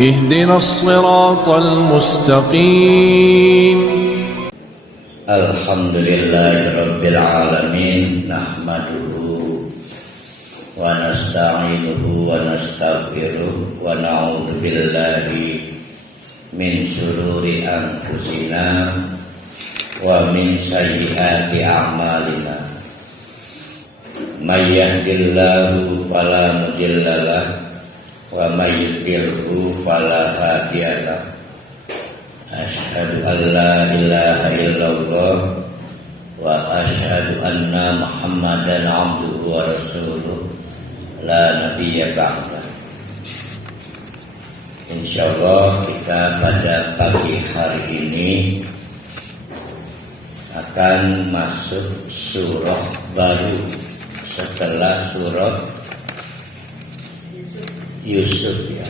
اهدنا الصراط المستقيم. الحمد لله رب العالمين نحمده ونستعينه ونستغفره ونعوذ بالله من شرور أنفسنا ومن سيئات أعمالنا من يهد الله فلا مضل له ومن يضلل فلا هادي له أشهد أن لا إله إلا الله وأشهد أن محمدا عبده ورسوله لا نبي بعده. Insyaallah kita pada pagi hari ini akan masuk surah baru setelah surah Yusuf ya.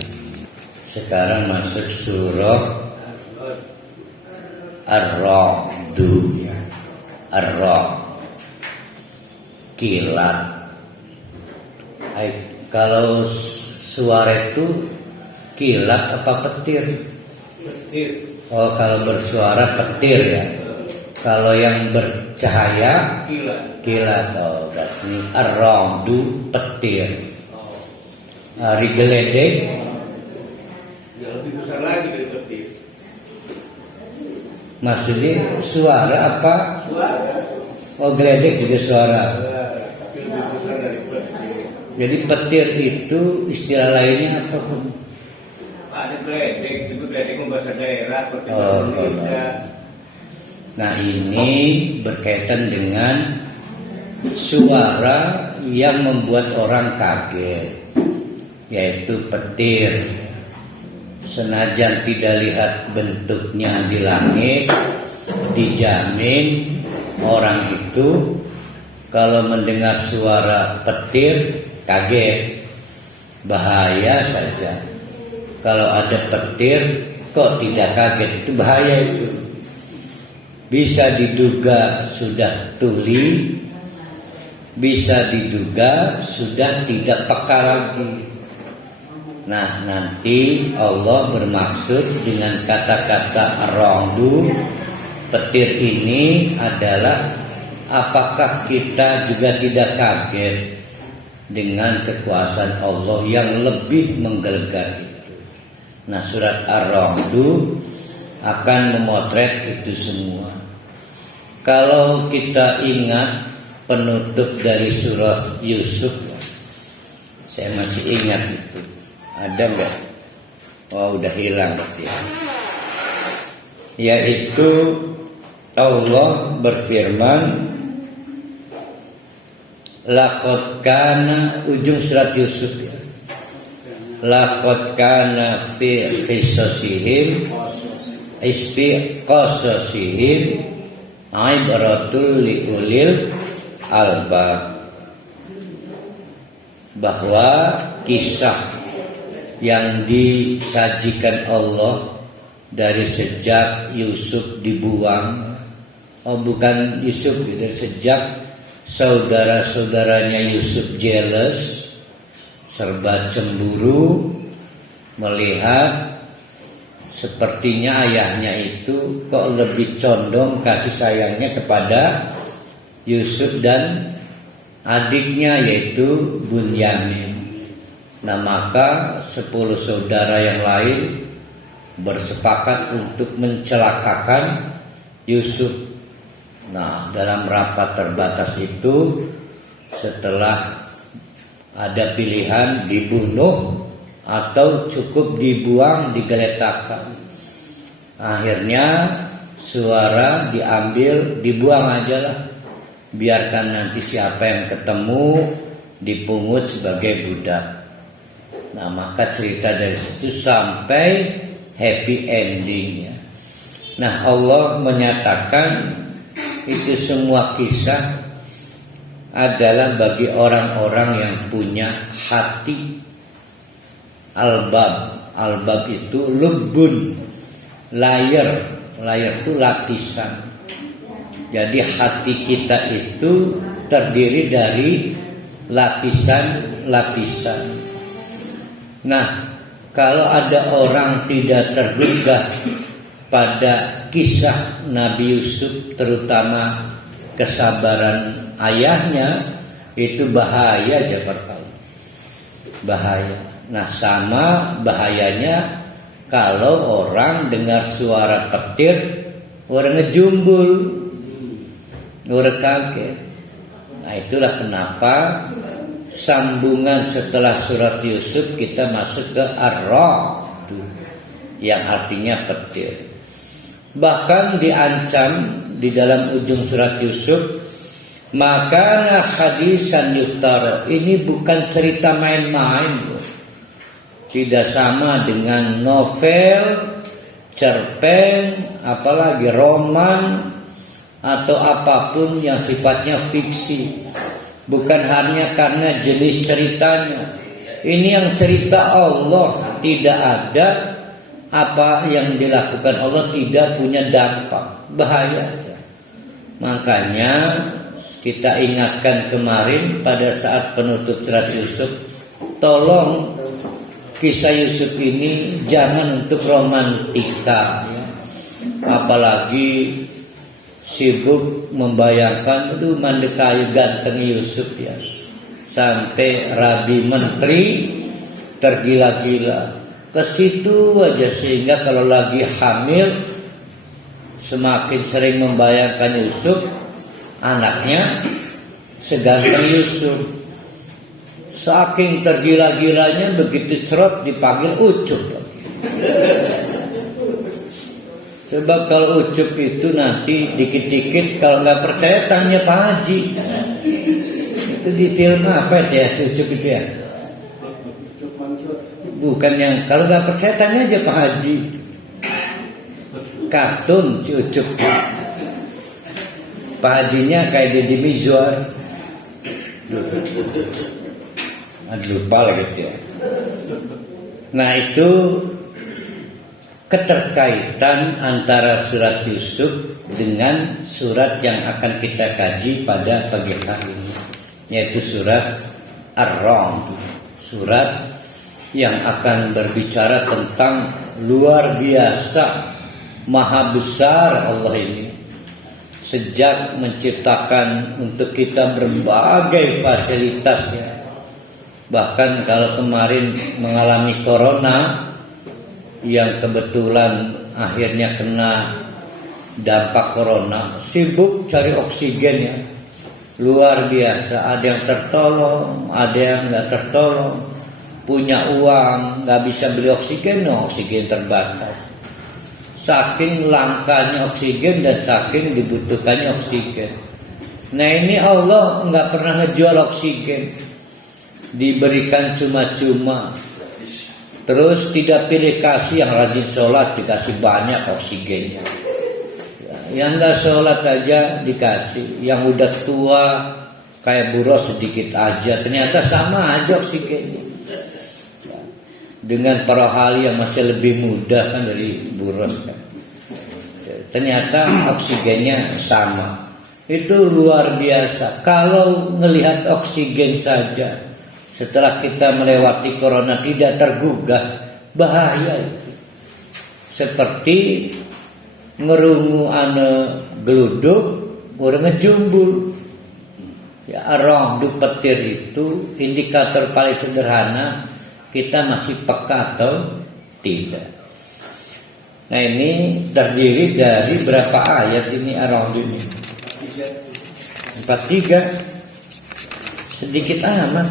Sekarang masuk surah Ar-Ra'd ya. Ar-Ra'd kilat. Kalau suara itu kilat apa petir? Petir. Oh, kalau bersuara petir ya. Kalau yang bercahaya kilat. Oh, berarti Ar-Ra'd petir. Hari geledek ya lebih besar lagi dari petir. Maksudnya suara apa? Suara. Oh, geledek juga suara. Tapi lebih besar dari petir. Jadi petir itu istilah lainnya apa? Ada geledek, itu geledek bahasa daerah seperti Oh, Indonesia. Nah, ini berkaitan dengan suara yang membuat orang kaget, yaitu petir. Senajan tidak lihat bentuknya di langit, dijamin orang itu kalau mendengar suara petir kaget, bahaya saja. Kalau ada petir kok tidak kaget, itu bahaya itu. Bisa diduga sudah tuli, bisa diduga sudah tidak peka lagi. Nah, nanti Allah bermaksud dengan kata-kata Ar-Ra'd petir ini adalah apakah kita juga tidak kaget dengan kekuasaan Allah yang lebih menggelegar itu. Nah, surat Ar-Ra'd akan memotret itu semua. Kalau kita ingat penutup dari surah Yusuf, saya masih ingat itu. Ada enggak? Oh, udah hilang ya. Yaitu Allah berfirman, laqad kana, ujung surat Yusuf ya. Laqad kana fi qisasihim ibratul liulil albab, bahwa kisah yang disajikan Allah dari sejak Yusuf dibuang, oh bukan Yusuf, dari sejak saudara-saudaranya Yusuf jealous, serba cemburu, melihat sepertinya ayahnya itu kok lebih condong kasih sayangnya kepada Yusuf dan adiknya yaitu Bunyamin. Nah, maka 10 saudara yang lain bersepakat untuk mencelakakan Yusuf. Nah, dalam rapat terbatas itu, setelah ada pilihan dibunuh atau cukup dibuang, digeletakkan, akhirnya suara diambil, dibuang aja lah, biarkan nanti siapa yang ketemu dipungut sebagai budak. Nah, maka cerita dari situ sampai happy endingnya. Nah, Allah menyatakan itu semua kisah adalah bagi orang-orang yang punya hati. Albab itu lubbun, layar itu lapisan. Jadi hati kita itu terdiri dari lapisan-lapisan. Nah, kalau ada orang tidak tergugah pada kisah Nabi Yusuf, terutama kesabaran ayahnya, itu bahaya Jafar kali. Bahaya. Nah, sama bahayanya kalau orang dengar suara petir, orang ngejumbul, orang kaget. Nah, itulah kenapa sambungan setelah surat Yusuf kita masuk ke Ar-Ra'd yang artinya petir. Bahkan diancam di dalam ujung surat Yusuf, maka hadisan yuftara. Ini bukan cerita main-main, tidak sama dengan novel, cerpen, apalagi roman atau apapun yang sifatnya fiksi. Bukan hanya karena jenis ceritanya. Ini yang cerita Allah, tidak ada apa yang dilakukan Allah tidak punya dampak, bahaya. Makanya kita ingatkan kemarin pada saat penutup surat Yusuf, tolong kisah Yusuf ini jangan untuk romantika, ya. Apalagi sibuk membayangkan, aduh mandekayu ganteng Yusuf ya, sampai rabi menteri tergila-gila ke situ aja, sehingga kalau lagi hamil semakin sering membayangkan Yusuf, anaknya seganteng Yusuf. Saking tergila-gilanya begitu cerot dipanggil Ucup. Sebab kalau Ucup itu nanti dikit-dikit kalau nggak percaya tanya Pak Haji. Itu di film apa ya si Ucup itu ya? Bukan yang kalau nggak percaya tanya aja Pak Haji. Kartun si Ucup. Pak Hajinya kayak Deddy Mizwar. Lupa lagi gitu ya. Nah, itu keterkaitan antara surat Yusuf dengan surat yang akan kita kaji pada pagi hari ini, yaitu surat Ar-Ra'd, surat yang akan berbicara tentang luar biasa maha besar Allah ini, sejak menciptakan untuk kita berbagai fasilitasnya. Bahkan kalau kemarin mengalami corona yang kebetulan akhirnya kena dampak corona, sibuk cari oksigen ya, luar biasa. Ada yang tertolong, ada yang nggak tertolong, punya uang nggak bisa beli oksigen, no, oksigen terbatas. Saking langkanya oksigen dan saking dibutuhkannya oksigen. Nah, ini Allah nggak pernah ngejual oksigen, diberikan cuma-cuma. Terus tidak pilih kasih yang rajin sholat dikasih banyak oksigennya, yang nggak sholat aja dikasih, yang udah tua kayak buros sedikit aja, ternyata sama aja oksigennya dengan para ahli yang masih lebih muda kan dari buros kan. Ternyata oksigennya sama. Itu luar biasa. Kalau melihat oksigen saja setelah kita melewati corona tidak tergugah, bahaya itu. Seperti ngerungu ane geluduk, orang ngejumbul. Ya, Ar-Ra'd petir itu indikator paling sederhana kita masih peka atau tidak. Nah, ini terdiri dari berapa ayat ini Ar-Ra'd ini? 43. Sedikit amat.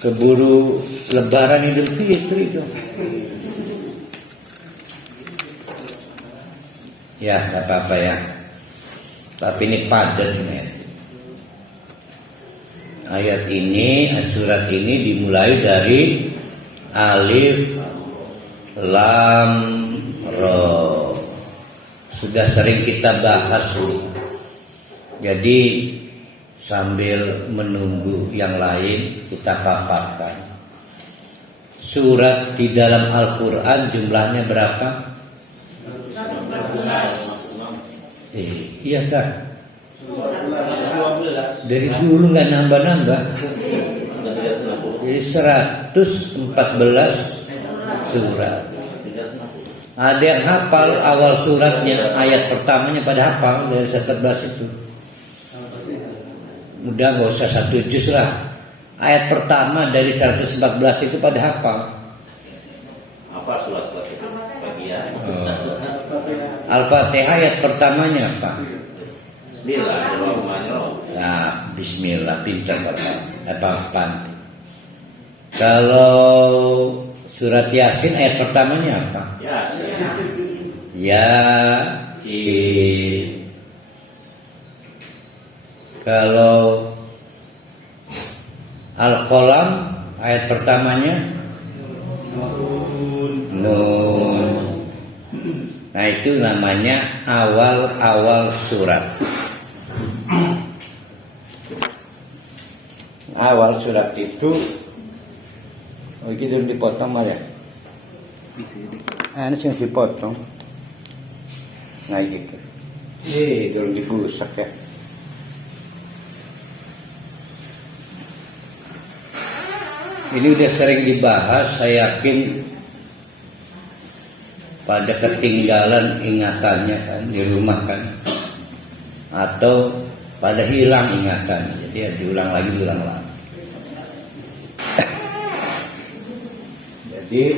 Keburu Lebaran Idul Fitri dong. Ya, nggak apa-apa ya. Tapi ini padat nih. Ayat ini, surat ini dimulai dari Alif Lam Ra. Sudah sering kita bahas ini. Jadi sambil menunggu yang lain kita paparkan. Surat di dalam Al-Quran jumlahnya berapa? Iya kan? Dari dulu nggak nambah-nambah. Jadi 114 surat. Ada yang hafal awal suratnya, ayat pertamanya pada hafal dari 114 itu. Udah nggak usah 1 juz lah. Ayat pertama dari 114 itu pada hafal. Apa surat-surat itu? Bagian. Al-Fatihah ayat pertamanya apa? Bismillahirrahmanirrahim. Nah, Bismillah, pintar Bapak. Apa? Kalau surat Yasin ayat pertamanya apa? Yasin. Kalau Al-Qalam ayat pertamanya Nun. Nah, itu namanya awal-awal surat. Awal surat itu gitu dipotong malah. Ini sih dipotong. Nah gitu. Dulu dibusak ya. Ini udah sering dibahas, saya yakin pada ketinggalan ingatannya kan di rumah kan, atau pada hilang ingatannya. Jadi ya, diulang lagi. Jadi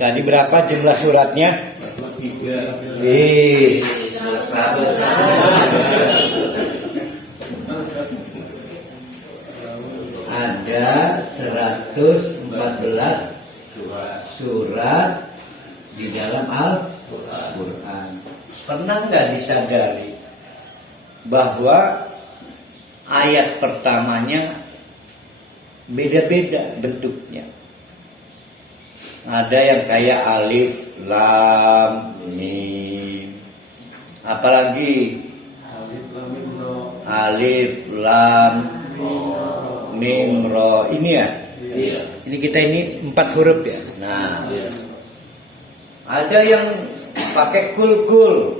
tadi berapa jumlah suratnya? 100. Ada 114 surat di dalam Al-Quran. Pernah nggak disadari bahwa ayat pertamanya beda-beda bentuknya? Ada yang kayak alif, lam, mim. Apalagi alif, lam, mim, ro. Ini ya. Ini kita ini 4 huruf ya. Nah, ada yang pakai kul.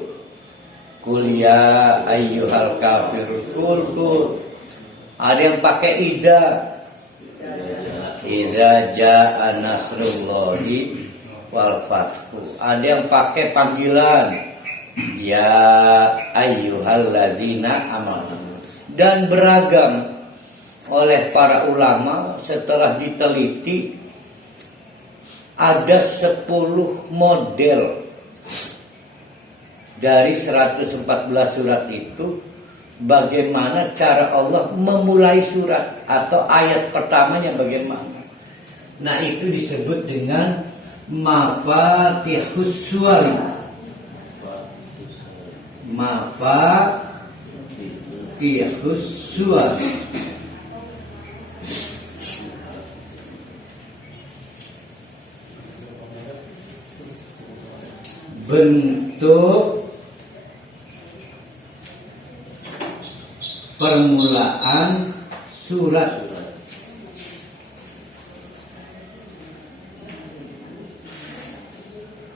Kul ya ayyuhal kafirun. Kul. Ada yang pakai ida. Idza jaa nasrullahi wal fathu. Ada yang pakai panggilan ya ayyuhalladzina amanu. Dan beragam oleh para ulama setelah diteliti ada 10 model dari 114 surat itu, bagaimana cara Allah memulai surat atau ayat pertamanya bagaimana. Nah, itu disebut dengan mafatihus suwari. Mafatihus suwari. Bentuk permulaan surat.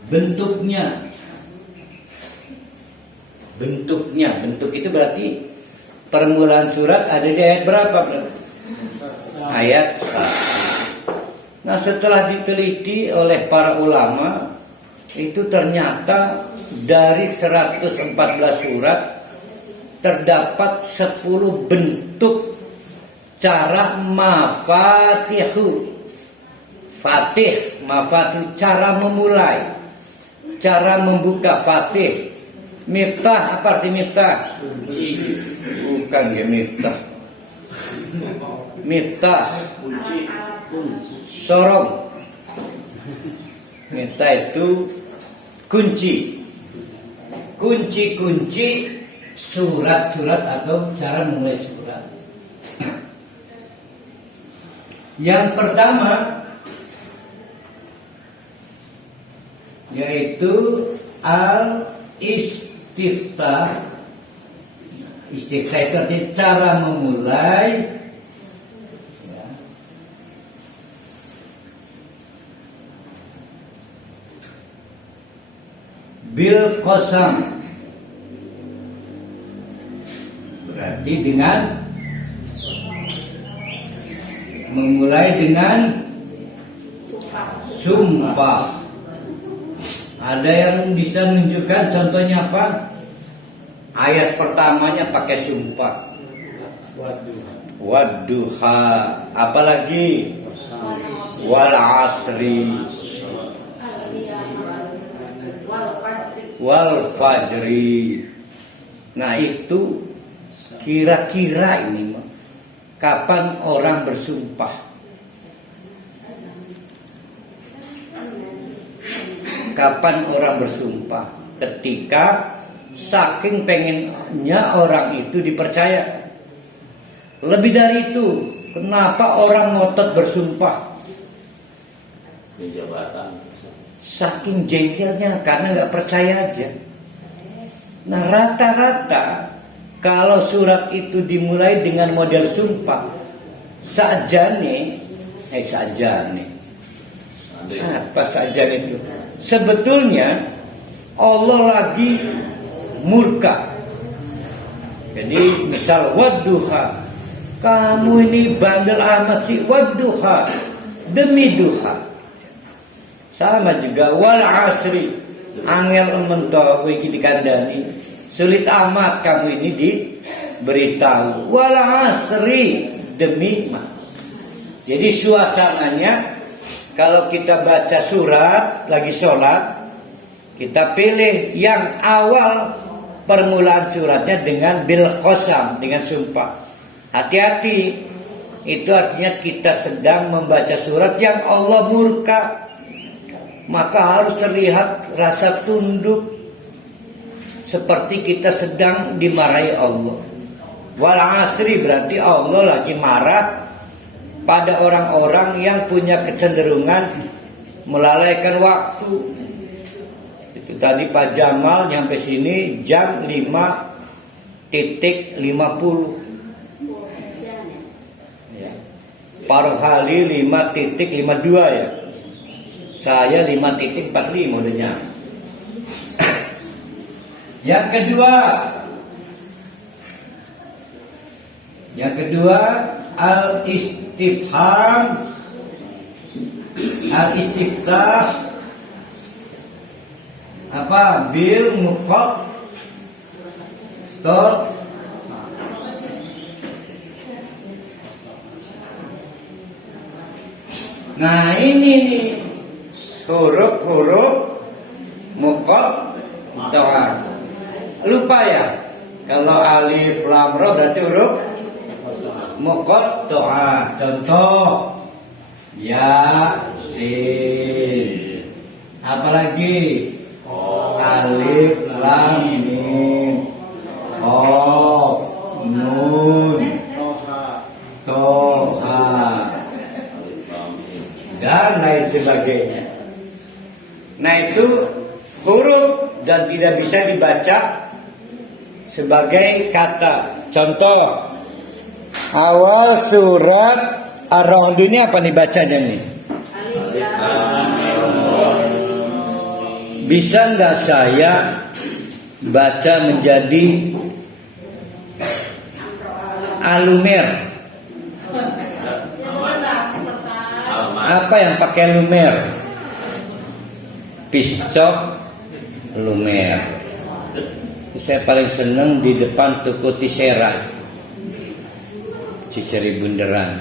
Bentuk itu berarti permulaan surat ada di ayat berapa? Ayat 1. Nah, setelah diteliti oleh para ulama, itu ternyata dari 114 surat terdapat 10 bentuk cara mafatih, cara memulai, cara membuka fatih. Miftah, apa arti miftah? Kunci. Bukan ya miftah. Miftah, sorong. Miftah itu kunci. Kunci surat-surat atau cara memulai surat. Yang pertama yaitu al-istiftah. Istiftah itu artinya cara memulai, ya. Bil qasam, berarti dengan memulai dengan sumpah. Ada yang bisa menunjukkan contohnya apa? Ayat pertamanya pakai sumpah. Wadduha. Apalagi? Wal asri. Wal fajri. Nah itu kira-kira ini kapan orang bersumpah? Kapan orang bersumpah? Ketika saking pengennya orang itu dipercaya. Lebih dari itu, kenapa orang ngotot bersumpah? Saking jengkelnya karena nggak percaya aja. Nah rata-rata kalau surat itu dimulai dengan model sumpah, sajane, apa sajane itu? Sebetulnya Allah lagi murka. Jadi misal wadduha, kamu ini bandel amat sih, wadduha, demi duha. Sama juga wal asri, angel mento iki dikandani, sulit amat kamu ini diberitahu. Wal asri, demi mas. Jadi suasananya kalau kita baca surat lagi sholat, kita pilih yang awal permulaan suratnya dengan bil qasam, dengan sumpah. Hati-hati, itu artinya kita sedang membaca surat yang Allah murka. Maka harus terlihat rasa tunduk seperti kita sedang dimarahi Allah. Wal asri berarti Allah lagi marah pada orang-orang yang punya kecenderungan melalaikan waktu. Itu tadi Pak Jamal nyampe sini jam 5.50. Ya. Parhali 5.52 ya. Saya 5.45 udah nyampe. Yang kedua al-istifham, al-istiftah apa? Bil muqaddar. Nah ini nih huruf-huruf muqaddar. Lupa ya, kalau alif lam ra berarti huruf muqaddar. Contoh Yasin. Apalagi alif lam mim qaf nun toha dan lain sebagainya. Nah itu huruf dan tidak bisa dibaca sebagai kata. Contoh awal surat Ar-Ra'd ini apa nih bacanya nih? Bisa nggak saya baca menjadi alumer? Apa yang pakai lumer? Piscok lumer. Saya paling seneng di depan toko Tisera, Ciceri Bundaran.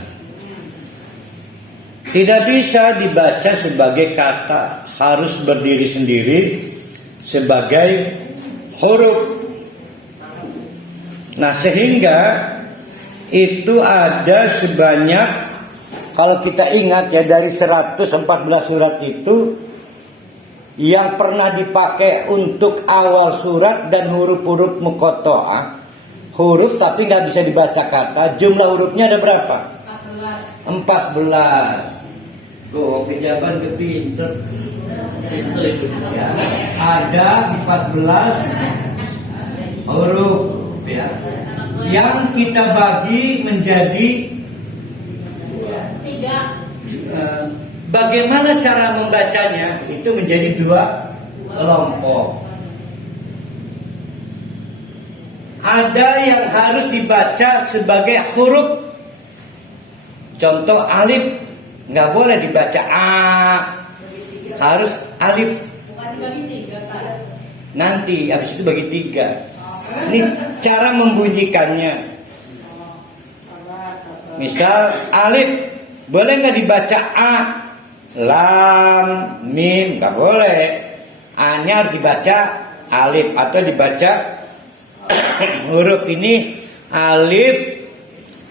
Tidak bisa dibaca sebagai kata, harus berdiri sendiri sebagai huruf. Nah sehingga itu ada sebanyak, kalau kita ingat ya, dari 114 surat itu yang pernah dipakai untuk awal surat dan huruf-huruf muqatta'ah, huruf tapi nggak bisa dibaca kata, jumlah hurufnya ada berapa? 14. Pejabat kepinter. Ya, ada 14 huruf ya, yang kita bagi menjadi 3. Bagaimana cara membacanya? Itu menjadi 2 kelompok. Ada yang harus dibaca sebagai huruf Contoh alif nggak boleh dibaca a, harus alif. Bukan dibagi 3 kan? Nanti habis itu bagi 3. Ini cara membunyikannya. Misal alif boleh nggak dibaca a, lam, mim, nggak boleh. A-nya harus dibaca alif atau dibaca huruf ini alif,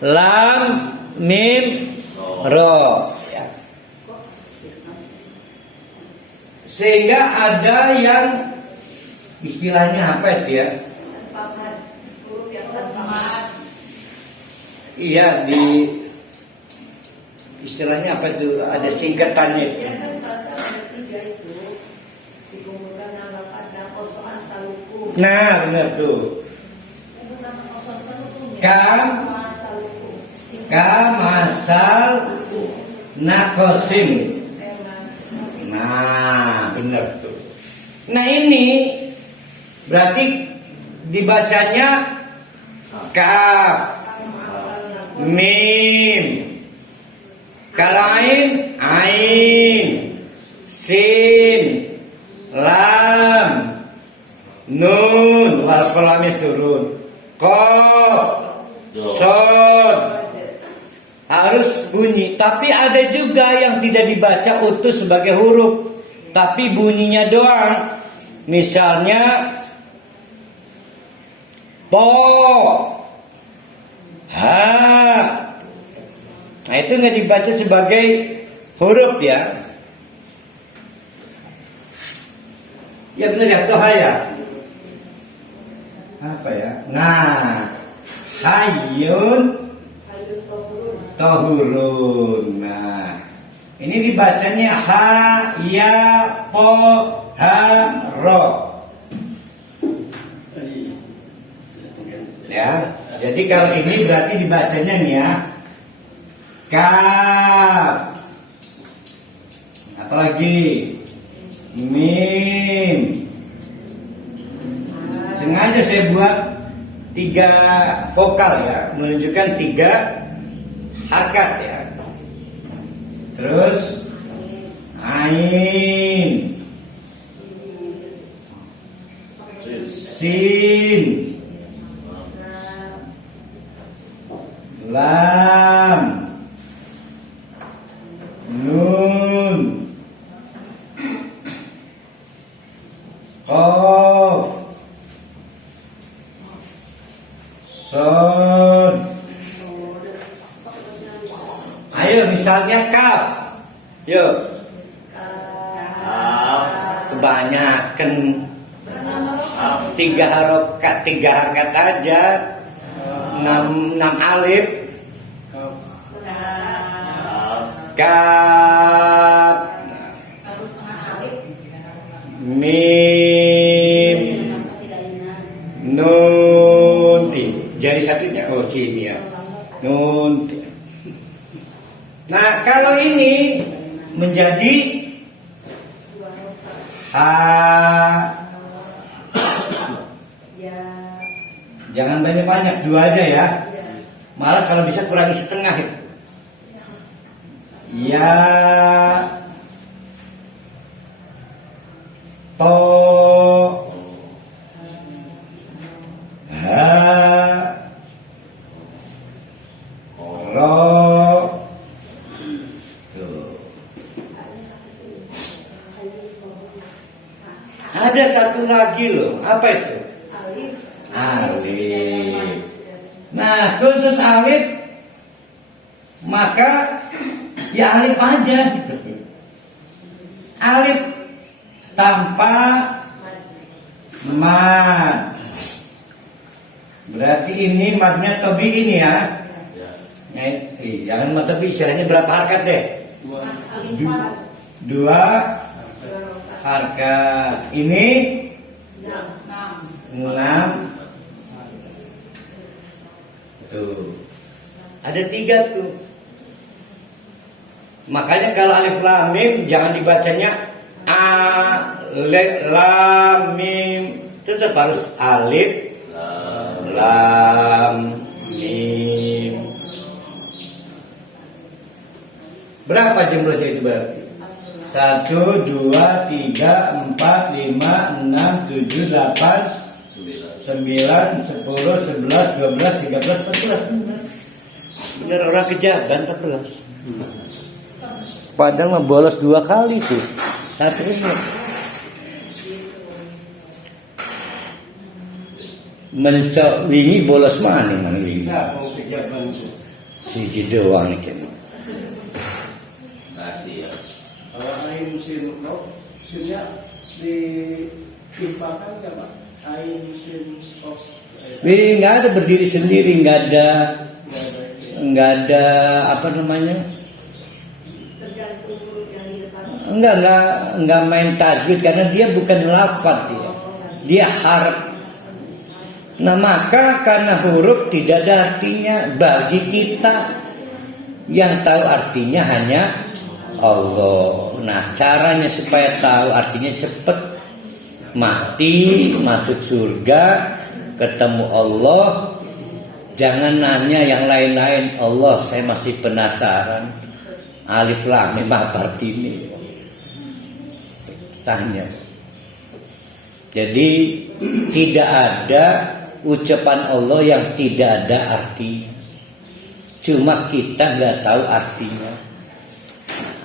lam, mim, ro. Ya. Sehingga ada yang istilahnya apa itu ya? Huruf yang terpahat. Iya, di istilahnya apa itu? Ada singkatannya itu. Ya kan frasa ada 3 itu dikumpulkan nama lafaz dan kosongan saluku. Nah, benar tuh. Bukan kosongan saluku. Kam. Kosongan saluku. Kamasal nakosim. Nah, benar tuh. Nah ini berarti dibacanya kaf, mim, kalain, ain, sin, lam, nun, wal qalamnya turun, qaf, sod. Harus bunyi, tapi ada juga yang tidak dibaca utuh sebagai huruf, tapi bunyinya doang. Misalnya po, ha. Nah itu nggak dibaca sebagai huruf ya. Ya benar ya, toha ya. Apa ya? Nah, hayun tohurun. Nah, ini dibacanya ha, ya, po, ha, ro. Ya, jadi kalau ini berarti dibacanya nih ya, kaf. Apalagi mim. Sengaja saya buat 3 vokal ya, menunjukkan 3 harkat ya. Terus ain, sin, lam, nun, qaf, sod. Ayo misalnya kaf. Yuk. Kaf. Kebanyakan 3 harokat, 3 harkat aja. 6 alif. Kaf. Mim. Nun. Jari satunya oh sini ya. Nun. Nah kalau ini menjadi ha, jangan banyak-banyak, 2 aja ya. Malah kalau bisa kurangi setengah. Ya, to, ha, ro. Ada satu lagi loh, apa itu? Alif. Alif. Nah, khusus alif, maka ya alif aja gitu. Alif tanpa mad. Berarti ini madnya tobi ini ya. Jangan mad tobi, istilahnya berapa harkat deh? 2 harkat. Ini 6. Tuh. Ada 3 tuh. Makanya kalau alif lam mim jangan dibacanya a, lam mim, tetap harus alif lam mim. Berapa jumlahnya itu berarti? 1, 2, 3, 4, 5, 6, 7, 8, 9, 10, 11, 12, 13, 14. Benar orang kejaban 14. Padahal mah bolos 2 kali tuh. Tapi mencok wingi bolos mana wingi? Nah, mau kejaban itu. Siji doang iki. Rahasia. Kalau air musim rok, musimnya ditimpakan nggak Pak? Air musim rok. Nggak ada berdiri sendiri, nggak ada apa namanya? Tergantung huruf yang di depan. Enggak main tajwid karena dia bukan lafaz dia harf. Nah maka karena huruf tidak ada artinya bagi kita, yang tahu artinya hanya Allah. Nah caranya supaya tahu artinya cepet mati masuk surga ketemu Allah. Jangan nanya yang lain-lain. Allah, saya masih penasaran. Alif lam mim apa artinya? Tanya. Jadi tidak ada ucapan Allah yang tidak ada arti. Cuma kita nggak tahu artinya.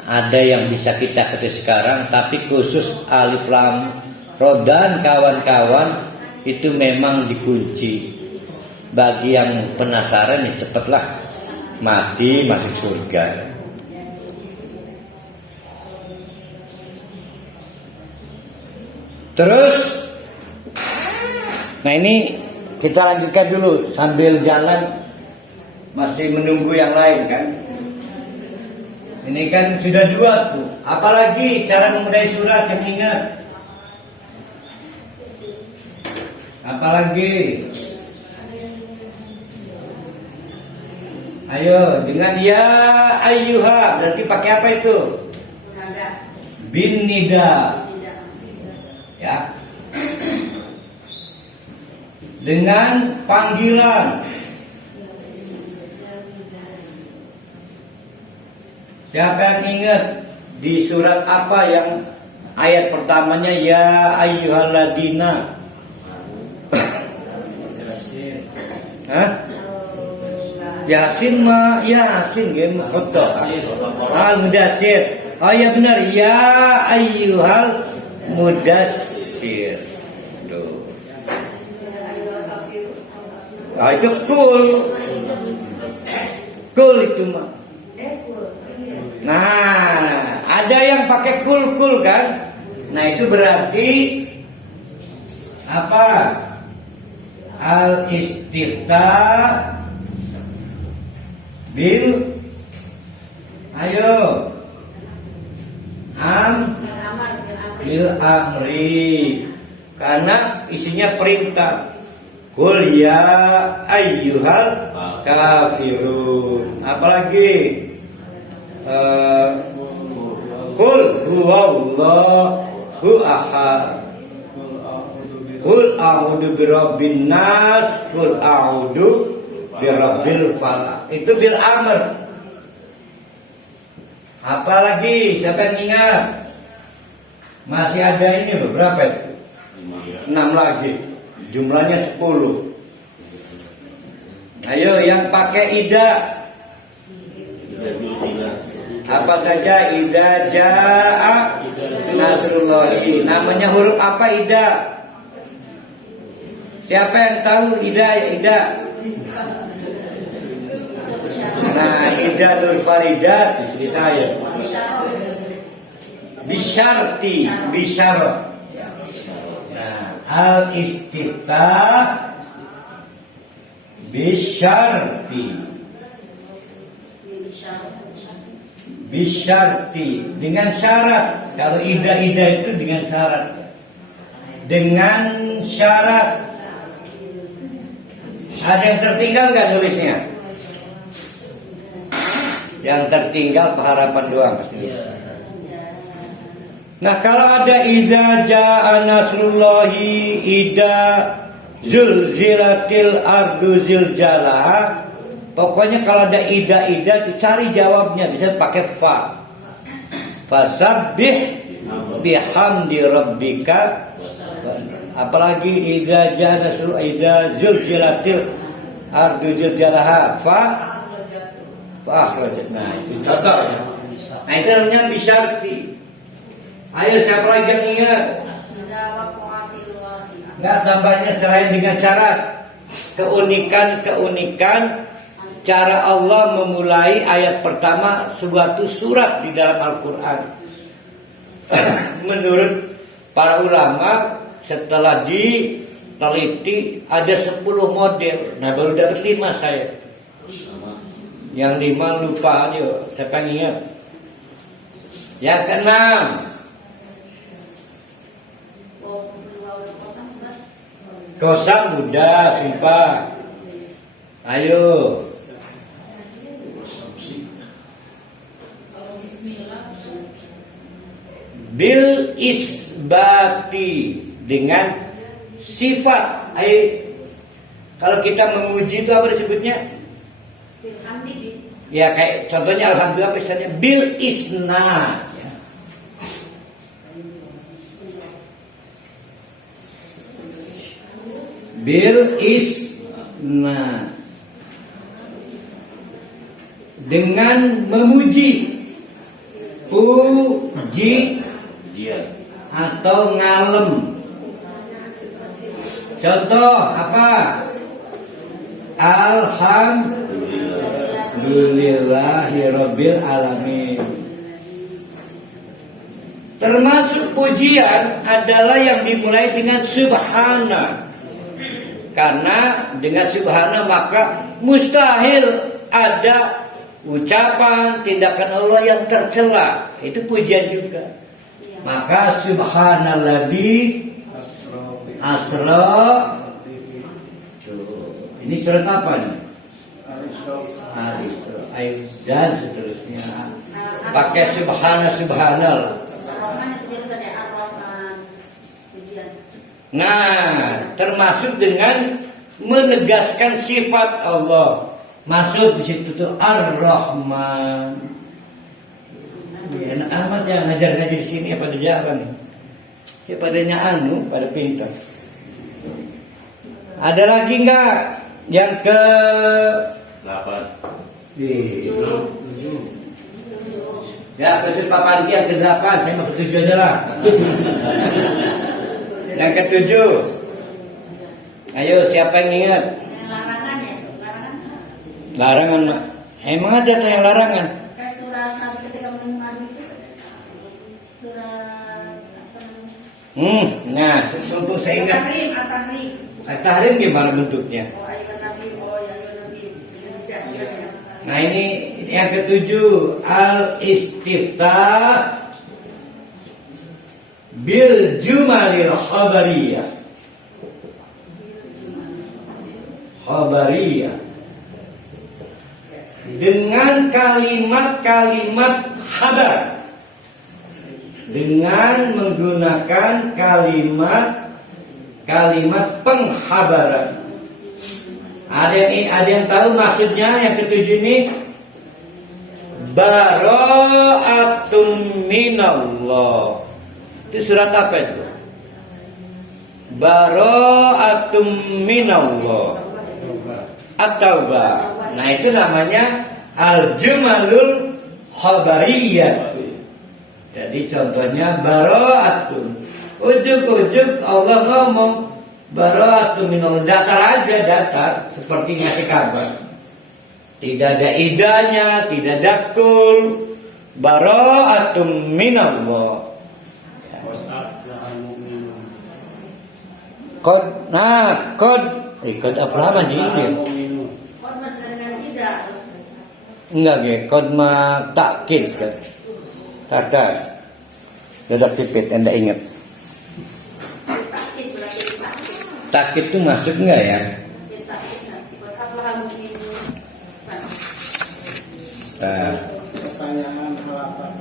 Ada yang bisa kita ketik sekarang, tapi khusus alif lam ra dan kawan-kawan itu memang dikunci. Bagi yang penasaran ya cepatlah mati masuk surga. Terus, nah ini kita lanjutkan dulu sambil jalan masih menunggu yang lain kan. Ini kan sudah 2 tuh. Apalagi cara memulai surat yang ingat. Apalagi? Ayo dengan ya ayyuha berarti pakai apa itu? Bin nida. Ya. Dengan panggilan. Siapa yang ingat di surat apa yang ayat pertamanya ya ayyuhalladzina? Hah? Yasin mah Yasin game khotob. Al-Mudassir. Oh ya benar ya ayyuhal mudassir. Tuh. Ah itu kul. Kul itu mah. Nah, ada yang pakai kul kan? Nah, itu berarti apa? Al-istiftah bil ayo bil amri karena isinya perintah. Qul ya ayyuhal kafirun. Apalagi Qul huwallahu ahad. Qul a'udzu birabbin nas. Qul a'udzu birabbil falaq. Itu bil amr. Apalagi siapa yang ingat? Masih ada ini berapa itu? 6 lagi. Jumlahnya 10. Ayo yang pakai ida. Apa saja idza jaa nasrullahi. Namanya huruf apa ida? Siapa yang tahu ida? Nah, ida Nur Faridat istri saya. Bisyarti, bisyarah. Nah, al-istiftah bisyarti dengan syarat. Kalau ida itu dengan syarat. Dengan syarat. Ada yang tertinggal nggak tulisnya? Yang tertinggal pengharapan doang pasti. Nah kalau ada idza jaa nasrullahi idza zulzilatil ardu zilzalaha, Pokoknya kalau ada ida dicari jawabnya, bisa pakai fa. Fasabbih bihamdi rabbika. Apalagi idza jaa nasru idza zulzilatil ardu zilzalaha fa akhrajat. Nah, itu contoh. Nah, itu namanya bisyarti. Ayo siapa lagi yang ingat? Enggak, tambahnya selain dengan cara keunikan cara Allah memulai ayat pertama suatu surat di dalam Al-Quran. Menurut para ulama, setelah diteliti ada 10 model. Nah, baru dapat 5 saya. Yang 5 lupa aja, siapa yang ingat? Yang ke-6, kosam mudah, sumpah. Ayo. Bil isbati, dengan sifat. Kalau kita memuji itu apa disebutnya? Ya kayak contohnya alhamdulillah misalnya bil isna. Ya. Bil isna, dengan memuji, puji atau ngalem. Contoh apa? Alhamdulillahirabbil alamin. Termasuk pujian adalah yang dimulai dengan subhana. Karena dengan subhana maka mustahil ada ucapan tindakan Allah yang tercela. Itu pujian juga. Maka subhanalladzi asra. Ini surat apa nih? Al-Isra. Dan seterusnya. Pakai subhanallah. Nah, termasuk dengan menegaskan sifat Allah. Masuk di situ tuh Ar-Rahman. Ya, enak amat ya ngajar-ngajar di sini pada jalan nih. Ya padanya pada pintar. Ada lagi enggak yang ke 8? Ya, Presiden Pak Pandi yang ke-8, saya mau ke-7 aja lah. Yang ke-7. Ayo, siapa yang ingat? Larangan ya, Larangan, Mak. Emang ada tuh yang larangan? Kayak surat Nabi ketika mengadu itu. Surat apa namanya? Nah, untuk saya ingat. At-Tahrim. At-Tahrim gimana bentuknya? Oh, ayat Nabi, Nabi. Nah, ini yang ke-7, al-istiftah bil jumalil khabariyah. Dengan kalimat-kalimat khabar. Dengan menggunakan kalimat pengkhabaran. Ada yang tahu maksudnya yang ke-7 ini? Bara'atum minallah. Itu surat apa itu? Bara'atum minallah. At-Taubah. Nah, itu namanya al-jumalul khabariyah. Jadi contohnya bara'atum. Ujuk-ujuk Allah ngomong bara'atum minallah. Datar seperti ngasih kabar. Tidak ada idanya, tidak ada kul. Bara'atum minallah. Kod apa sih? Kod masih dengan tidak. Enggak, kod ma takkid kan. Kata. Sudah kipit, Anda ingat. Takkid berarti Takkid itu masuk enggak ya? Nah, Pertanyaan halaman.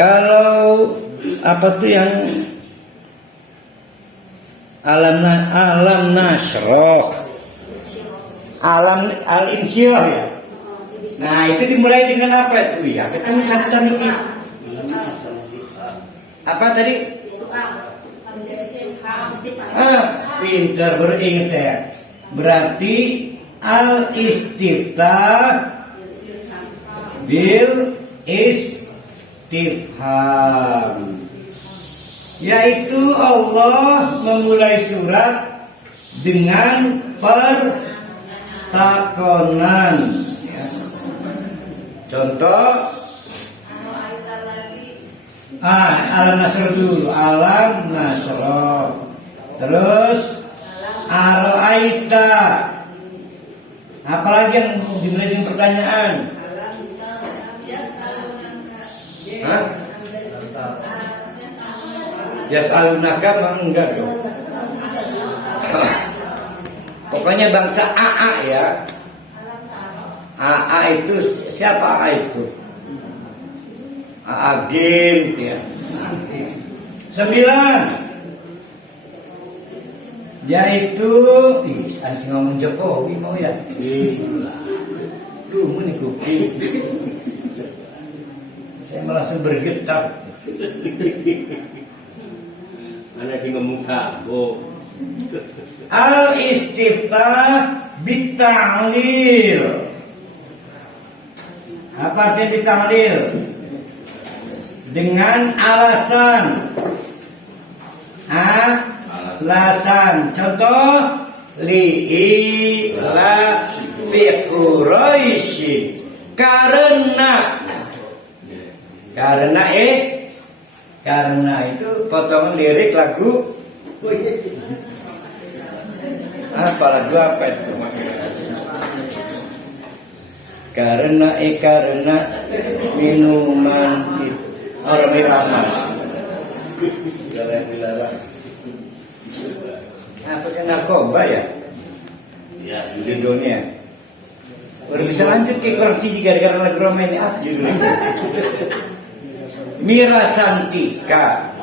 Kalau apa tuh yang alam nasroh, alam al-insyirah ya. Nah itu dimulai dengan apa itu ya? Ketemu kata ini. Apa tadi? Pintar beringat saya. Berarti al-istiftah bil istifham, yaitu Allah memulai surat dengan pertakonan. Contoh, alam nasr dulu, alam nasr. Terus aro'aita. Apalagi yang dimulai dengan pertanyaan? Hah? Yas'alunaka mah enggak dong. Pokoknya bangsa AA ya. AA itu siapa AA itu? AA game ya. 9. Yaitu anjing ngomong Jokowi mau ya. Duh, ini kuping. Saya langsung bergetar. Mana sih ngomong sabo? Al-istiftah bita'lil. Apa artinya bita'lil? Dengan alasan. Alasan. Contoh, li'ila fi Quraisy. Karena itu potongan lirik lagu. Apa lagu apa itu? Karena minuman orang irama. Jalan-jalan. Apa kan narkoba ya? Ya, Judulnya. Baru bisa lanjut ke korupsi gara-gara lagu Roma ini. Apa judulnya? Mira Santika.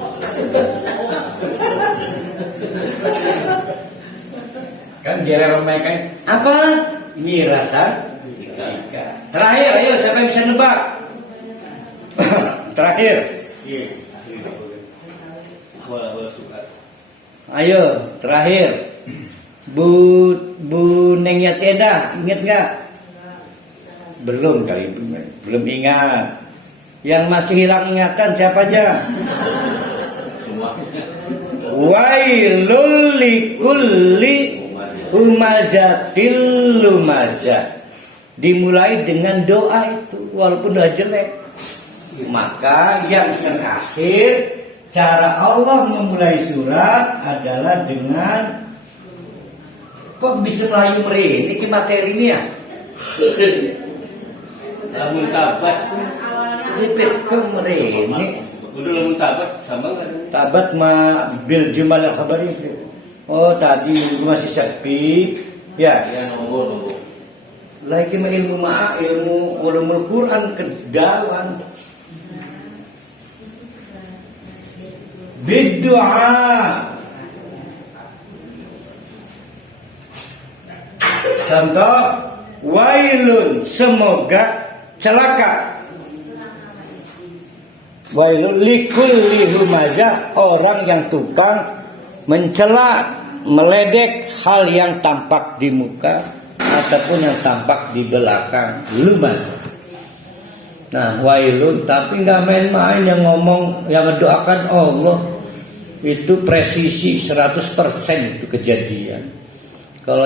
Kan Jere Roma kan? Apa? Mira Santika. Terakhir, ayo siapa yang bisa nebak? Terakhir. Ayo, terakhir. Bu Neng Yateda, ingat nggak? Belum kali, belum ingat. Yang masih hilang ingatan siapa aja? Wailul likulli humazatil lumazah. Dimulai dengan doa itu, walaupun udah jelek. Maka yang terakhir, cara Allah memulai surat adalah dengan, kok bisa Melayu ini ke materinya? lamun tabat. Dipit ke merini. Udah lamun tabat sama kan? Tabat ma bil jumal al khabari. Oh tadi masih sepi. Ya. Ya nombor. Lagi mah ilmu ulumul Quran kedawan. Biddu'a. Contoh, wailun, semoga celaka. Wailun likulli humazah, orang yang tukang mencela, meledek hal yang tampak di muka ataupun yang tampak di belakang. Lumazah. Nah, wailun tapi nggak main-main yang ngomong, yang mendoakan Allah itu presisi 100% itu kejadian. Kalau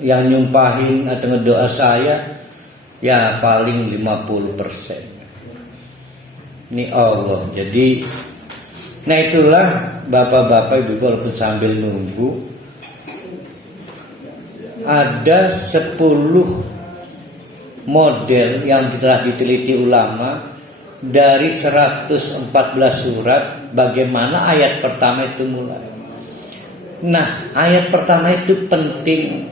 yang nyumpahin atau ngedoa saya ya paling 50%. Ini Allah. Jadi nah itulah bapak-bapak ibu walaupun sambil nunggu ada 10 model yang telah diteliti ulama dari 114 surat bagaimana ayat pertama itu mulai. Nah, ayat pertama itu penting.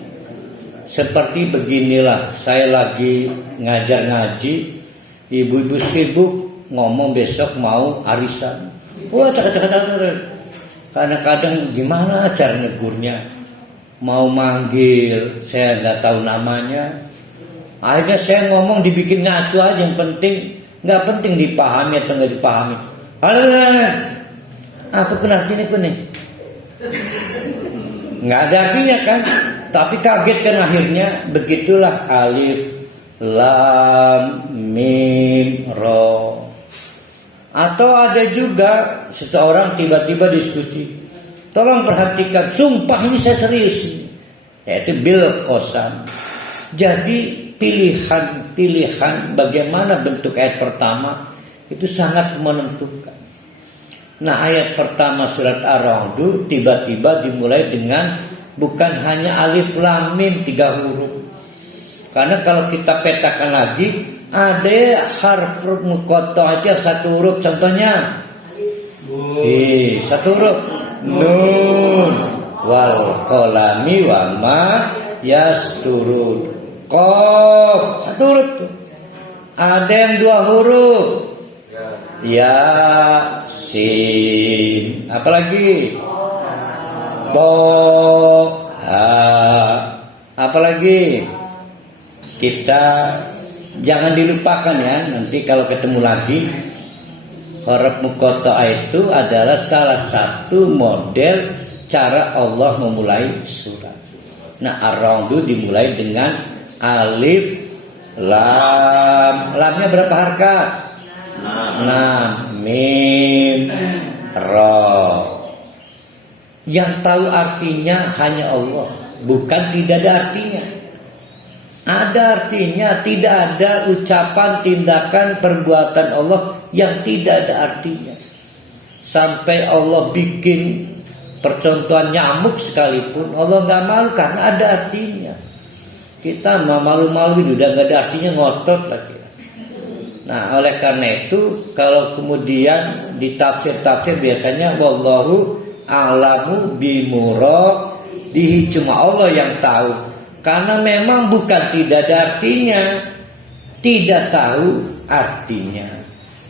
Seperti beginilah, saya lagi ngajar ngaji, ibu-ibu sibuk ngomong besok mau arisan. Wah, kadang-kadang gimana cara negurnya, mau manggil saya nggak tahu namanya, akhirnya saya ngomong dibikin ngaco aja, yang penting nggak penting dipahami atau nggak dipahami. Halo, apa penartinya pun nih? Nggak ada artinya kan, tapi kaget kan akhirnya. Begitulah alif, lam, mim, ro. Atau ada juga seseorang tiba-tiba diskusi, tolong perhatikan, sumpah ini saya serius, yaitu bil qasam. Jadi pilihan bagaimana bentuk ayat pertama itu sangat menentukan. Nah, ayat pertama surat Ar-Ra'd tiba-tiba dimulai dengan bukan hanya alif lam mim 3 huruf. Karena kalau kita petakan lagi, ada harf muqatta'ah itu 1 huruf, contohnya 1 huruf, nun, wal qalami wa ma yasturun, qaf 1 huruf tuh. Ada yang 2 huruf, yasin, apalagi apalagi kita jangan dilupakan ya, nanti kalau ketemu lagi, huruf muqatta'ah itu adalah salah satu model cara Allah memulai surat. Nah, Ar-Ra'd dimulai dengan alif lam. Lamnya berapa harakat? 6. Mim, ra. Yang tahu artinya hanya Allah, bukan tidak ada artinya. Ada artinya, tidak ada ucapan, tindakan, perbuatan Allah yang tidak ada artinya. Sampai Allah bikin percontohan nyamuk sekalipun, Allah nggak malu karena ada artinya. Kita malu-maluin udah nggak ada artinya, ngotot lagi. Nah, oleh karena itu kalau kemudian di tafsir biasanya wallahu a'lamu bimuradihi, cuma Allah yang tahu. Karena memang bukan tidak ada artinya, tidak tahu artinya.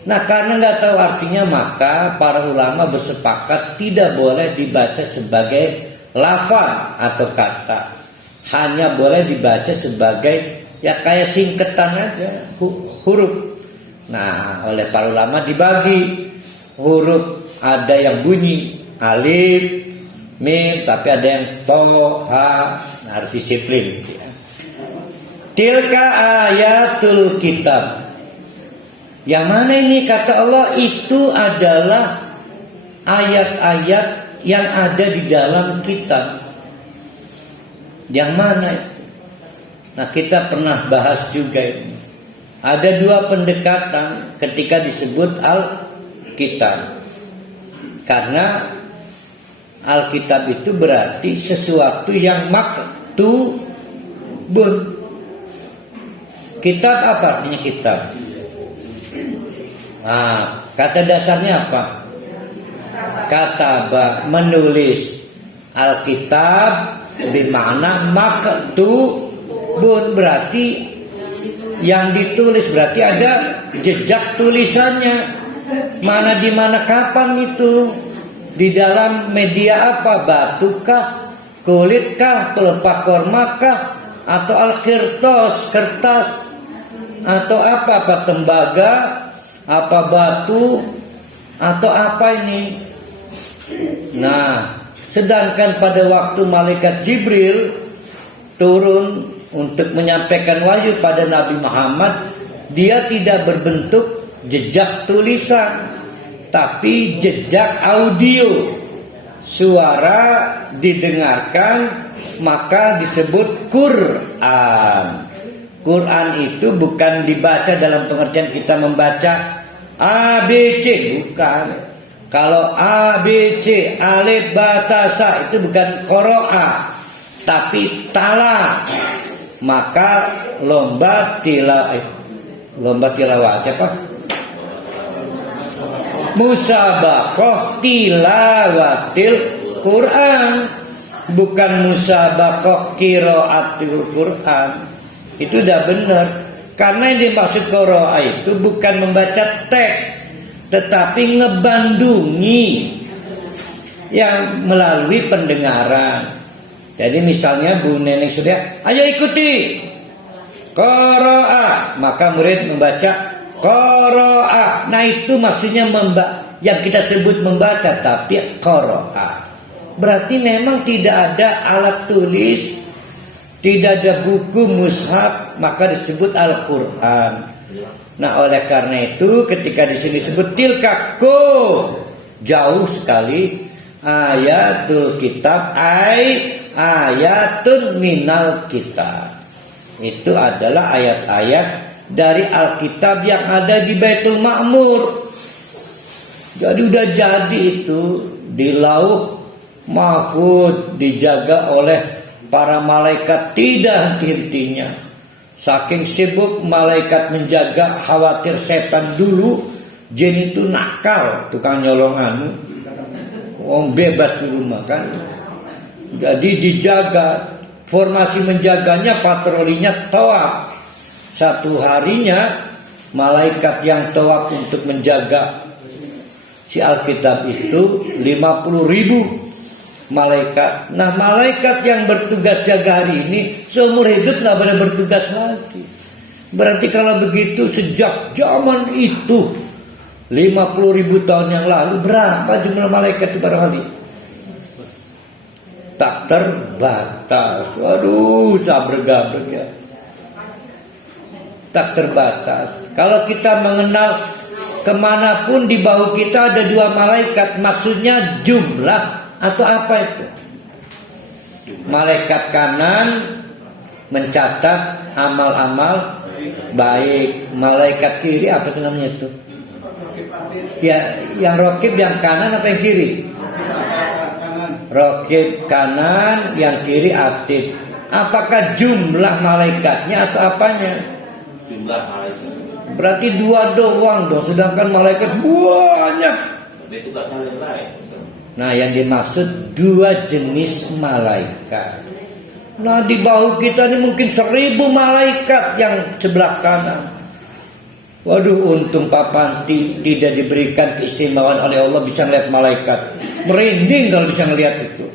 Nah, karena nggak tahu artinya, maka para ulama bersepakat tidak boleh dibaca sebagai lafaz atau kata, hanya boleh dibaca sebagai ya kayak singketan aja, huruf. Nah, oleh para ulama dibagi huruf, ada yang bunyi alif, mim, tapi ada yang to, ha, harus disiplin. Tilka ayatul kitab. Yang mana ini kata Allah itu adalah ayat-ayat yang ada di dalam kitab. Yang mana itu? Nah, kita pernah bahas juga ini. Ada 2 pendekatan ketika disebut Alkitab. Karena Alkitab itu berarti sesuatu yang maktubun. Kitab apa artinya kitab? Nah, kata dasarnya apa? Kataba, menulis. Alkitab bermakna maktubun, berarti yang ditulis, berarti ada jejak tulisannya. Mana di mana, kapan itu? Di dalam media apa? Batukah, kulitkah, pelepah kormakah, atau al-kirtos, kertas, atau apa tembaga, apa batu, atau apa ini? Nah, sedangkan pada waktu malaikat Jibril turun untuk menyampaikan wahyu pada Nabi Muhammad, dia tidak berbentuk jejak tulisan, tapi jejak audio, suara didengarkan, maka disebut Quran. Quran itu bukan dibaca dalam pengertian kita membaca ABC, bukan. Kalau ABC, alif, batasa, itu bukan qiraah, tapi tala. Maka lomba tilawah apa? Musabaqah tilawatil Quran, bukan musabaqah qiraatil Quran. Itu udah benar. Karena yang dimaksud qira'a itu bukan membaca teks, tetapi ngebandungi yang melalui pendengaran. Jadi misalnya Bu Neneng Surya, ayo ikuti qira'a, maka murid membaca qira'a. Nah itu maksudnya yang kita sebut membaca, tapi qira'a. Berarti memang tidak ada alat tulis, tidak ada buku mushaf, maka disebut Al-Quran. Nah oleh karena itu ketika di sini disebut tilka jauh sekali, ayatul kitab ayatun minal kitab. Itu adalah ayat-ayat dari Alkitab yang ada di Baitul Ma'mur. Jadi udah jadi itu di Lauh Mahfuz, dijaga oleh para malaikat tidak henti-hentinya. Saking sibuk malaikat menjaga, khawatir setan dulu. Jin itu nakal, tukang nyolongan, bebas di rumah kan. Jadi dijaga, formasi menjaganya, patrolinya tawaf. Satu harinya malaikat yang tawaf untuk menjaga si Alkitab itu 50.000 malaikat. Nah malaikat yang bertugas jaga hari ini seumur hidup nggak boleh bertugas lagi. Berarti kalau begitu sejak zaman itu 50.000 tahun yang lalu berapa jumlah malaikat itu barangkali? Tak terbatas. Waduh, sabrega-breg ya. Tak terbatas. Kalau kita mengenal kemanapun di bahu kita ada 2 malaikat, maksudnya jumlah atau apa itu? Malaikat kanan mencatat amal-amal baik, malaikat kiri apa itu namanya itu? Ya, yang rokib yang kanan apa yang kiri? Rokib kanan, yang kiri atid. Apakah jumlah malaikatnya atau apanya? Jumlah malaikat. Berarti 2 doang dong, sedangkan malaikat banyak. Itu tugasnya lain. Nah yang dimaksud 2 jenis malaikat. Nah di bahu kita ini mungkin 1000 malaikat yang sebelah kanan. Waduh, untung Pak Panti tidak diberikan keistimewaan oleh Allah bisa melihat malaikat. Merinding kalau bisa melihat itu.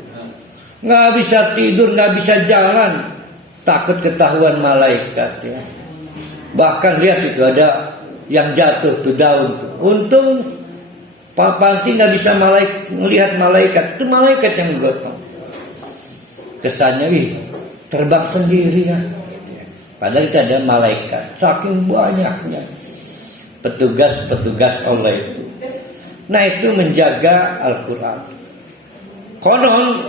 Nggak bisa tidur, nggak bisa jalan, takut ketahuan malaikat ya. Bahkan lihat itu ada yang jatuh tuh daun tuh. Untung Pak Panti nggak bisa melihat malaikat. Itu malaikat yang menggotong. Kesannya terbang sendiri ya. Padahal itu ada malaikat. Saking banyaknya petugas-petugas Allah itu. Nah itu menjaga Al-Quran. Konon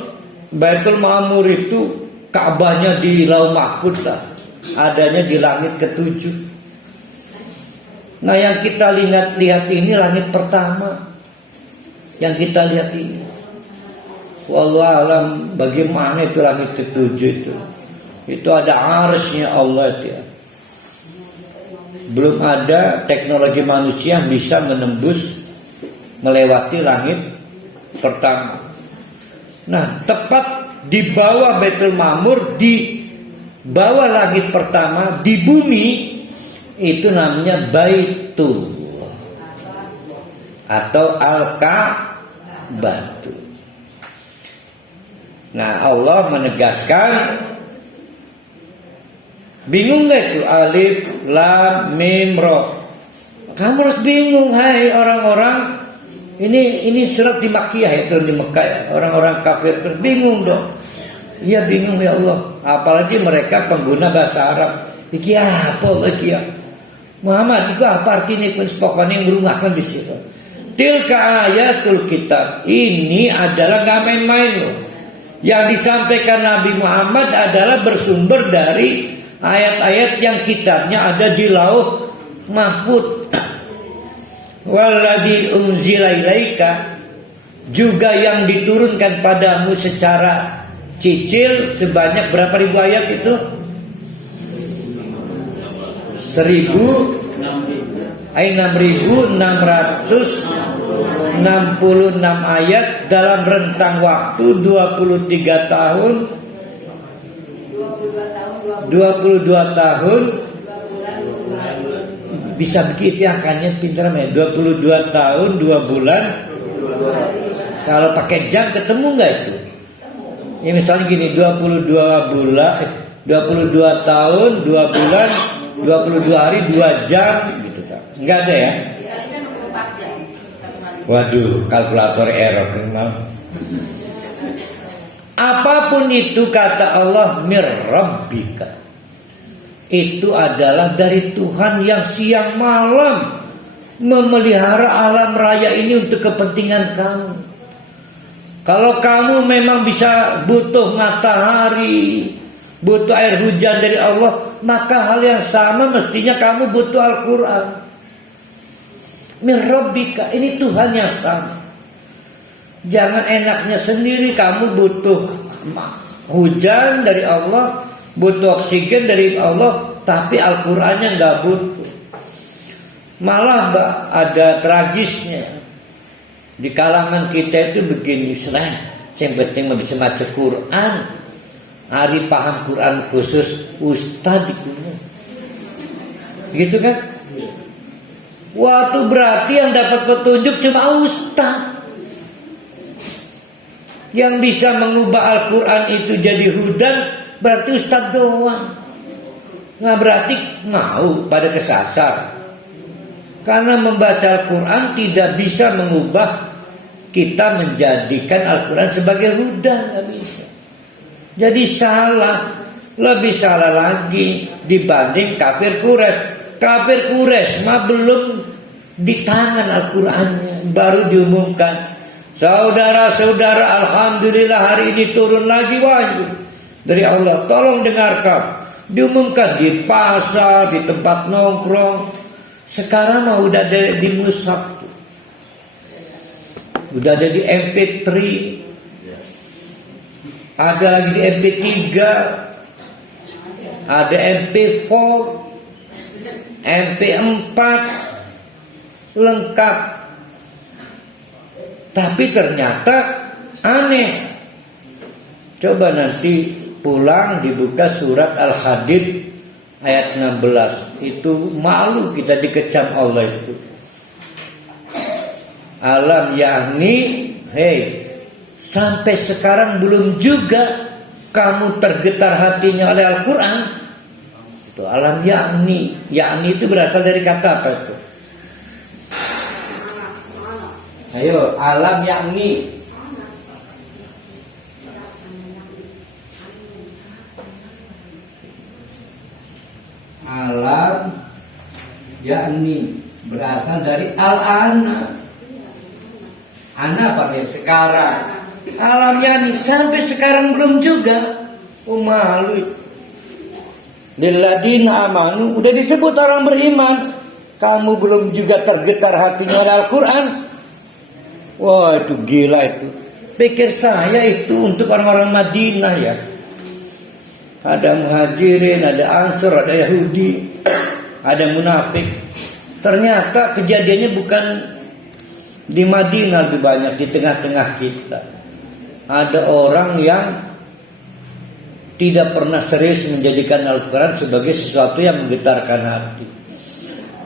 Baitul Ma'mur itu Ka'bahnya di Lauh Mahfuz lah, adanya di langit ke-7. Nah yang kita lihat ini langit pertama. Yang kita lihat ini. Wallahu alam bagaimana itu langit ke-7 itu. Itu ada arsy-nya Allah itu ya. Belum ada teknologi manusia yang bisa menembus melewati langit pertama. Nah, tepat di bawah Baitul Ma'mur, di bawah langit pertama di bumi itu namanya Baitul atau Al-Ka'bah. Nah, Allah menegaskan, bingung gak itu alif lam mim ra? Kamu harus bingung, hai orang-orang. Ini surat di Makkiyah ya, turun di Mekah ya. Orang-orang kafir bingung dong. Iya bingung ya Allah. Apalagi mereka pengguna bahasa Arab. Iki apa iki ya? Muhammad itu apa artinya pun pokoknya ngrungokno di situ. Tilka ayatul kitab. Ini adalah gak main-main loh. Yang disampaikan Nabi Muhammad adalah bersumber dari ayat-ayat yang kitabnya ada di Lauh Mahfuz. Walladzi unzila ilaika, juga yang diturunkan padamu secara cicil sebanyak berapa ribu ayat itu? 6.666 ayat dalam rentang waktu 22 tahun 2 Bisa begitu angkanya pintar men. 22 tahun 2 bulan. Kalau pakai jam ketemu nggak itu? Ya misalnya gini, 22 bulan 22 tahun 2 bulan 22 hari 2 jam gitu kan. Enggak ada ya? Waduh, kalkulator error kenal. Apapun itu kata Allah mir-rabbika, itu adalah dari Tuhan yang siang malam memelihara alam raya ini untuk kepentingan kamu. Kalau kamu memang bisa butuh matahari, butuh air hujan dari Allah, maka hal yang sama mestinya kamu butuh Al-Quran. Mir-rabbika, ini Tuhan yang sama. Jangan enaknya sendiri kamu butuh hujan dari Allah, butuh oksigen dari Allah, tapi Al-Qur'annya nggak butuh. Malah ada tragisnya di kalangan kita itu begini, yang penting bisa baca Quran, hari paham Quran khusus ustadz punya, gitu kan? Waktu berarti yang dapat petunjuk cuma ustadz. Yang bisa mengubah Al-Quran itu jadi hudan berarti ustadz doang. Nah berarti mau pada kesasar. Karena membaca Al-Quran tidak bisa mengubah kita menjadikan Al-Quran sebagai hudan, nggak bisa. Jadi salah, lebih salah lagi dibanding kafir Quraisy. Kafir Quraisy mah belum di tangan Al-Qurannya, baru diumumkan. Saudara-saudara, alhamdulillah hari ini turun lagi wahyu dari Allah. Tolong dengarkan. Diumumkan di pasar, di tempat nongkrong. Sekarang mah udah ada di mushaf, udah ada di MP3, ada lagi di MP3, ada MP4, MP4, lengkap. Tapi ternyata aneh. Coba nanti pulang dibuka surat Al-Hadid ayat 16. Itu malu kita dikecam Allah itu. Alam yakni, hei, sampai sekarang belum juga kamu tergetar hatinya oleh Al-Quran. Itu alam yakni. Yakni itu berasal dari kata apa itu? Ayo, alam yakni. Alam yakni berasal dari al-ana. Ana apa nih sekarang? Alam yakni sampai sekarang belum juga. Oh malu. Lilladina amanu udah disebut orang beriman. Kamu belum juga tergetar hatinya oleh Al-Quran. Wah itu gila itu. Pikir saya itu untuk orang-orang Madinah ya. Ada muhajirin, ada ansur, ada Yahudi, ada munafik. Ternyata kejadiannya bukan di Madinah lebih banyak, di tengah-tengah kita. Ada orang yang tidak pernah serius menjadikan Al-Quran sebagai sesuatu yang menggetarkan hati.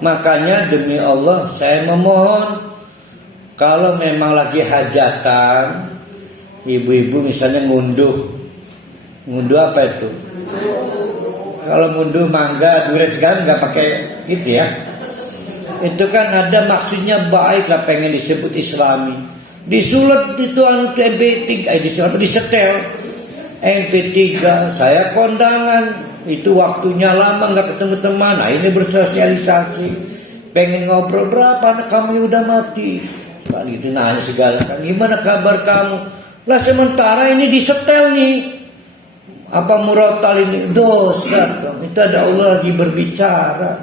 Makanya demi Allah saya memohon, kalau memang lagi hajatan, ibu-ibu misalnya ngunduh apa itu? Kalau ngunduh mangga, durian segala nggak pakai gitu ya. Itu kan ada maksudnya baik lah, pengen disebut Islami. Disulut itu MP3, disetel MP3. Saya kondangan, itu waktunya lama nggak ketemu teman. Nah ini bersosialisasi, pengen ngobrol, berapa anak kamu udah mati? Kan itu nanya segala kan, gimana kabar kamu? Lah sementara ini disetel nih. Apa murotal ini dosa dong. Itu ada Allah lagi berbicara.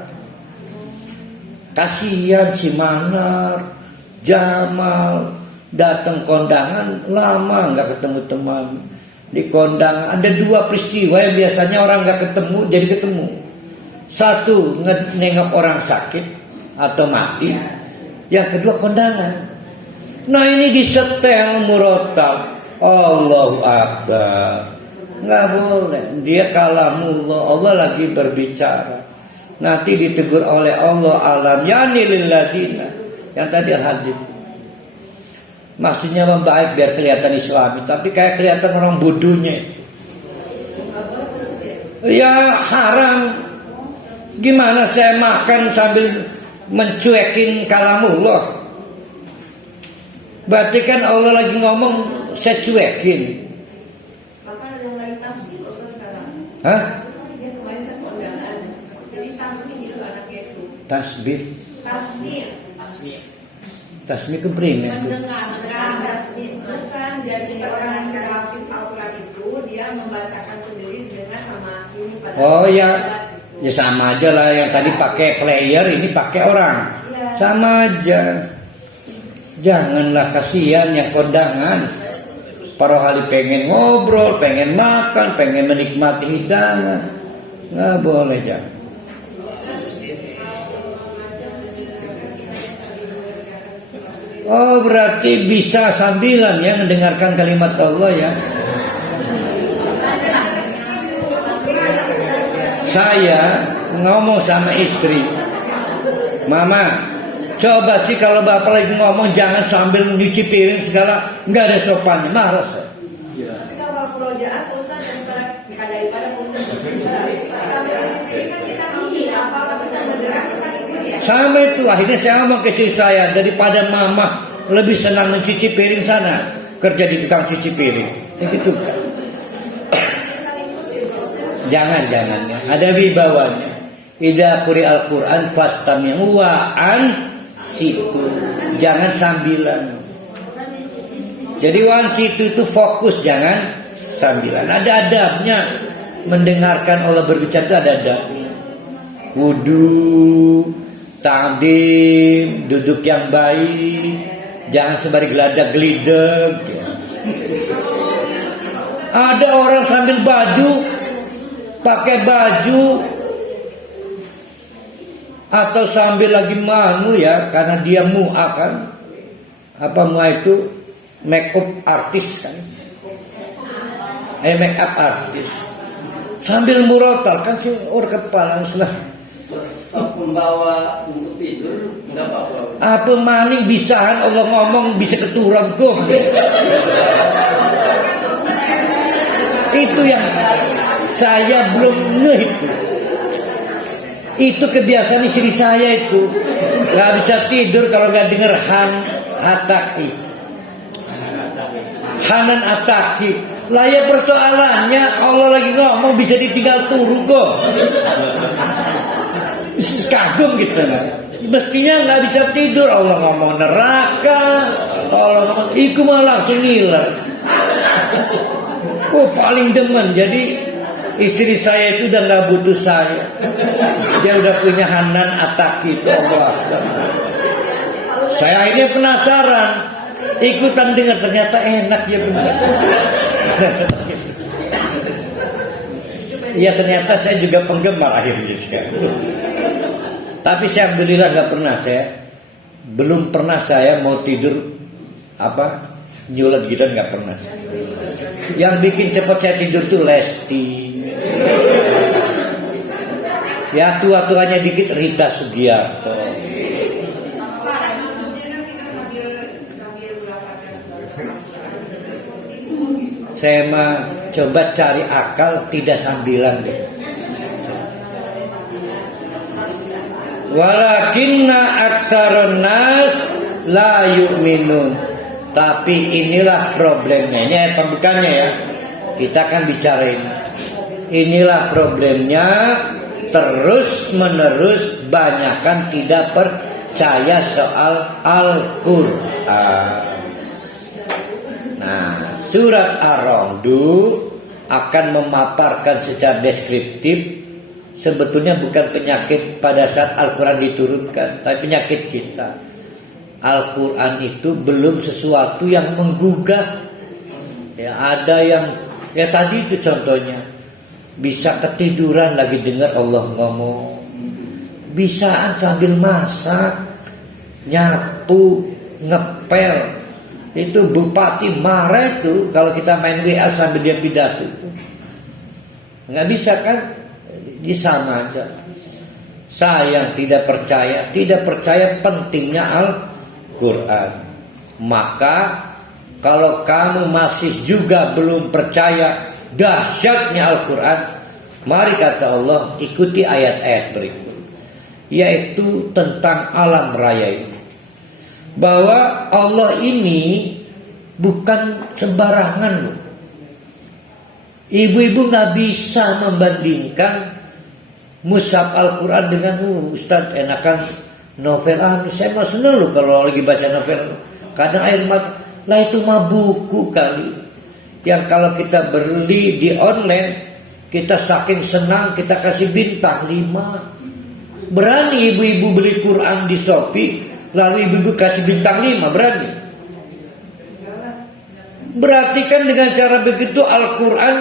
Kasihan si Manar, Jamal datang kondangan lama nggak ketemu teman. Di kondangan ada 2 peristiwa yang biasanya orang nggak ketemu jadi ketemu. Satu nengok orang sakit atau mati. Yang kedua kondangan. Nah ini disetel murotal. Allahu Akbar. Nggak boleh. Dia kalamullah. Allah lagi berbicara. nanti ditegur oleh Allah, alam yani lil ladina, yang tadi hadis. Maksudnya membaik biar kelihatan Islami, tapi kayak kelihatan orang bodohnya. Ya haram. Gimana saya makan sambil mencuekin kalamullah? Berarti kan Allah lagi ngomong, saya cuekin. Maka ada yang lagi tasbih loh sekarang. Hah? Dia kemarin saya kondangan. Jadi tasbih itu anaknya itu. Tasbih. Tasbih ke primer. Mendengar tasbih bukan. Jadi orang yang hafiz Al-Quran itu dia membacakan sendiri dengan sama ini pada. Oh ya, ya sama aja lah. Yang tadi pakai player, ini pakai orang. Ya. Sama aja. Janganlah kasihan yang kondangan. Para kali pengen ngobrol, pengen makan, pengen menikmati hidangan. Nggak boleh, jangan. Oh, berarti bisa sambilan ya mendengarkan kalimat Allah ya. Saya ngomong sama istri, Mama, coba sih kalau bapak lagi ngomong jangan sambil nyuci piring segala, nggak ada sopannya, marah saya. Tapi kalau kerajaan pusat daripada punten sampai sendiri kan kita ngomongin apa bisa mendengar kita ikut ya. Sama itu, akhirnya saya ngomong ke istri saya, daripada mama lebih senang mencuci piring sana, kerja di tukang cuci piring, begitu kan? Jangan ya. Ada wibawanya. Idza quri'al Qur'an fastami'u wa ansitu. Jangan sambilan. Jadi wansitu itu fokus, jangan sambilan. Ada adabnya. Mendengarkan Allah berbicara itu ada adabnya. Wudu, ta'dim, duduk yang baik, jangan sembari geladak gelideg. Ada orang sambil pakai baju atau sambil lagi manu ya, karena dia kan apa itu make up artis kan, make up artis sambil murotal kan si orang kepala lah. Pembawa untuk tidur nggak apa-apa. Apa maning bisaan Allah ngomong bisa keturang kok. Itu yang saya belum ngeh itu. Itu kebiasaan istri saya itu. Gak bisa tidur kalau gak denger Hanan Ataki. Lah ya persoalannya Allah lagi ngomong bisa ditinggal turu kok. Kagum gitu. Mestinya gak bisa tidur. Allah ngomong neraka, Allah ngomong iku malah langsung ngiler. Oh paling demen. Jadi istri saya itu udah gak butuh saya. Dia udah punya Hanan Ataki itu Allah. Saya ini penasaran, ikutan dengar ternyata enak ya benar. Ya ternyata saya juga penggemar akhirnya sekarang. Tapi saya alhamdulillah belum pernah saya mau tidur nyulat gitu, nggak pernah. Yang bikin cepat saya tidur tuh Lesti. Ya tua-tuanya dikit Rita Sugiarto. Saya mah coba cari akal tidak sambilan deh. Walakinna aksarun nas la yu'minun. Tapi inilah problemnya. Ini ayat pembukaannya ya. Kita akan bicarain. Inilah problemnya. Terus menerus banyakkan tidak percaya soal Al-Quran. Nah, surat Ar-Ra'du akan memaparkan secara deskriptif sebetulnya bukan penyakit pada saat Al-Quran diturunkan, tapi penyakit kita. Al-Quran itu belum sesuatu yang menggugah. Ya, ada yang ya tadi itu contohnya. Bisa ketiduran lagi dengar Allah ngomong. Bisaan sambil masak, nyapu, ngepel. Itu bupati marah itu kalau kita main WA sambil dia pidato itu. Nggak bisa kan? Dia sama aja. Sayang tidak percaya pentingnya Al-Quran. Maka kalau kamu masih juga belum percaya dahsyatnya Al-Quran, mari kata Allah, ikuti ayat-ayat berikut, yaitu tentang alam raya ini. Bahwa Allah ini bukan sembarangan loh. Ibu-ibu gak bisa membandingkan mushaf Al-Quran dengan Ustaz enakan novel. Saya mah seneng loh kalau lagi baca novel. Kadang air mata. Lah itu mah buku kali. Yang kalau kita beli di online, kita saking senang kita kasih bintang 5. Berani ibu-ibu beli Quran di Shopee, lalu ibu-ibu kasih bintang 5, berani? Berarti kan dengan cara begitu Al-Quran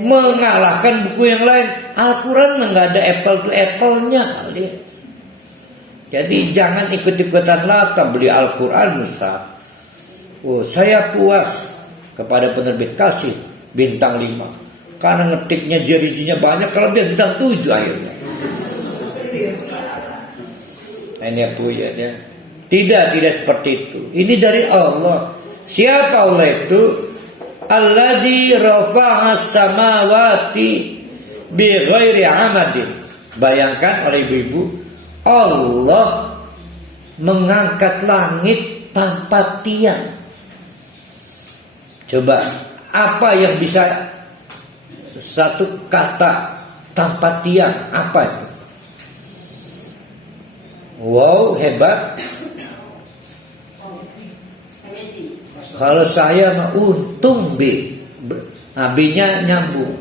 mengalahkan buku yang lain. Al-Quran nggak ada apple to apple-nya kali. Jadi jangan ikut-ikutan lata beli Al-Quran mushaf. Oh, saya puas kepada penerbit kasih bintang 5 karena ngetiknya jari-jarinya banyak, kalau dia bintang 7 akhirnya. Ini punya ya. Tidak seperti itu. Ini dari Allah. Siapa Allah itu? Alladzi rafa'as samawati bighairi amadin. Bayangkan oleh ibu-ibu, Allah mengangkat langit tanpa tiang. Coba, apa yang bisa satu kata tanpa tiang? Apa itu? Wow, hebat. Kalau saya mah untung B-nya nyambung.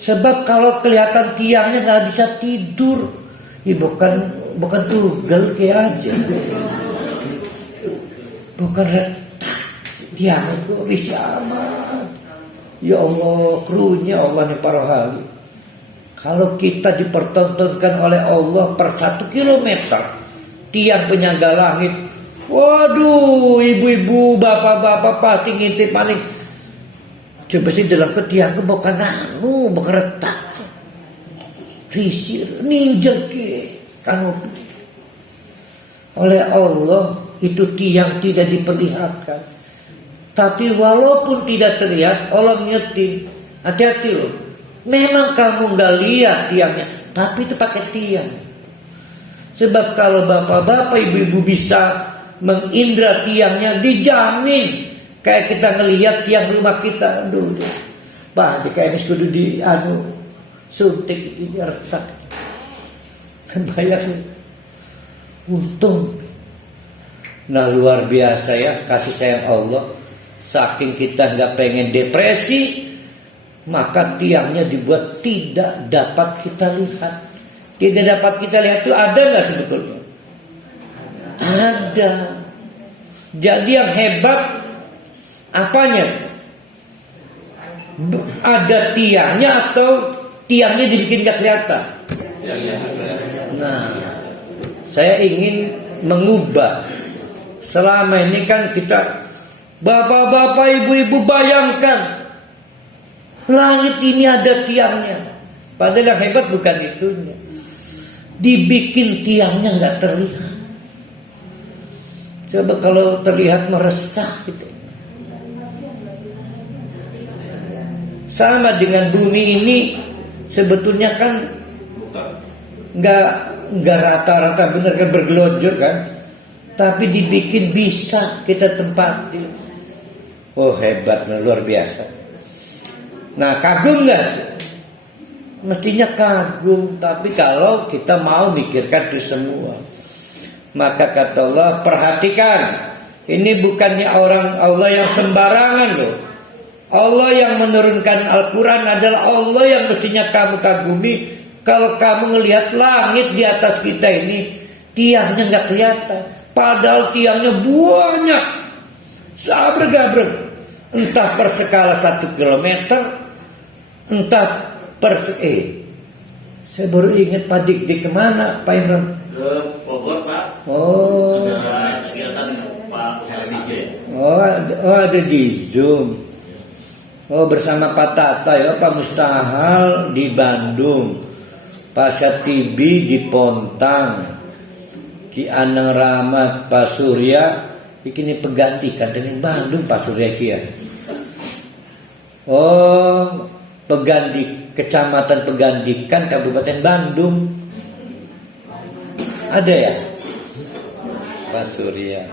Sebab kalau kelihatan tiangnya nggak bisa tidur, ya bukan tugel kayak aja, bukan retak. Tiang itu bisa aman. Ya Allah, krunya Allah nih para hali. Kalau kita dipertontonkan oleh Allah per 1 kilometer tiang penyangga langit, waduh, ibu-ibu, bapak-bapak pasti ngintip maning. Coba sih dalam ketiang bukan bukan retak, risir, ninjek kan. Oleh Allah itu tiang tidak diperlihatkan, tapi walaupun tidak terlihat Allah mengingetin, hati-hati loh. Memang kamu nggak lihat tiangnya, tapi itu pakai tiang. Sebab kalau bapak-bapak, ibu-ibu bisa mengindra tiangnya, dijamin kayak kita ngelihat tiang rumah kita dulu. Pak, kayak ini kudu di suntik ini retak. Bayangin. Untung. Nah, luar biasa ya kasih sayang Allah. Saking kita nggak pengen depresi, maka tiangnya dibuat tidak dapat kita lihat. Tidak dapat kita lihat itu ada nggak sebetulnya? Ada. Jadi yang hebat apanya? Ada tiangnya atau tiangnya dibikin gak kelihatan? Nah, saya ingin mengubah. Selama ini kan kita, bapak-bapak, ibu-ibu, bayangkan langit ini ada tiangnya. Padahal yang hebat bukan itunya. Dibikin tiangnya gak terlihat. Coba kalau terlihat meresah gitu. Sama dengan bumi ini sebetulnya kan nggak rata-rata benar kan, bergelonjor kan, tapi dibikin bisa kita tempati. Oh hebat, luar biasa. Nah kagum nggak? Mestinya kagum, tapi kalau kita mau mikirkan itu semua, maka kata Allah, perhatikan, ini bukannya orang Allah yang sembarangan loh. Allah yang menurunkan Al-Quran adalah Allah yang mestinya kamu kagumi. Kalau kamu ngelihat langit di atas kita ini, tiangnya nggak kelihatan, padahal tiangnya banyak, sabrek-gabrek, entah per skala 1 kilometer, entah per saya baru ingat Pak Dik kemana Pak Imran? Ke Bogor Pak. Oh. Ada kegiatan dengan Pak Sardige. Oh ada di Zoom. Oh bersama Pak Tata ya, Pak Mustahal di Bandung. Pasar Tibi di Pontang, Ki Anang Rahmat Pak Surya, ini pegantikan dengan Bandung Pak Surya kia. Oh, Kecamatan Pegantikan Kabupaten Bandung. Ada ya? Pak Surya.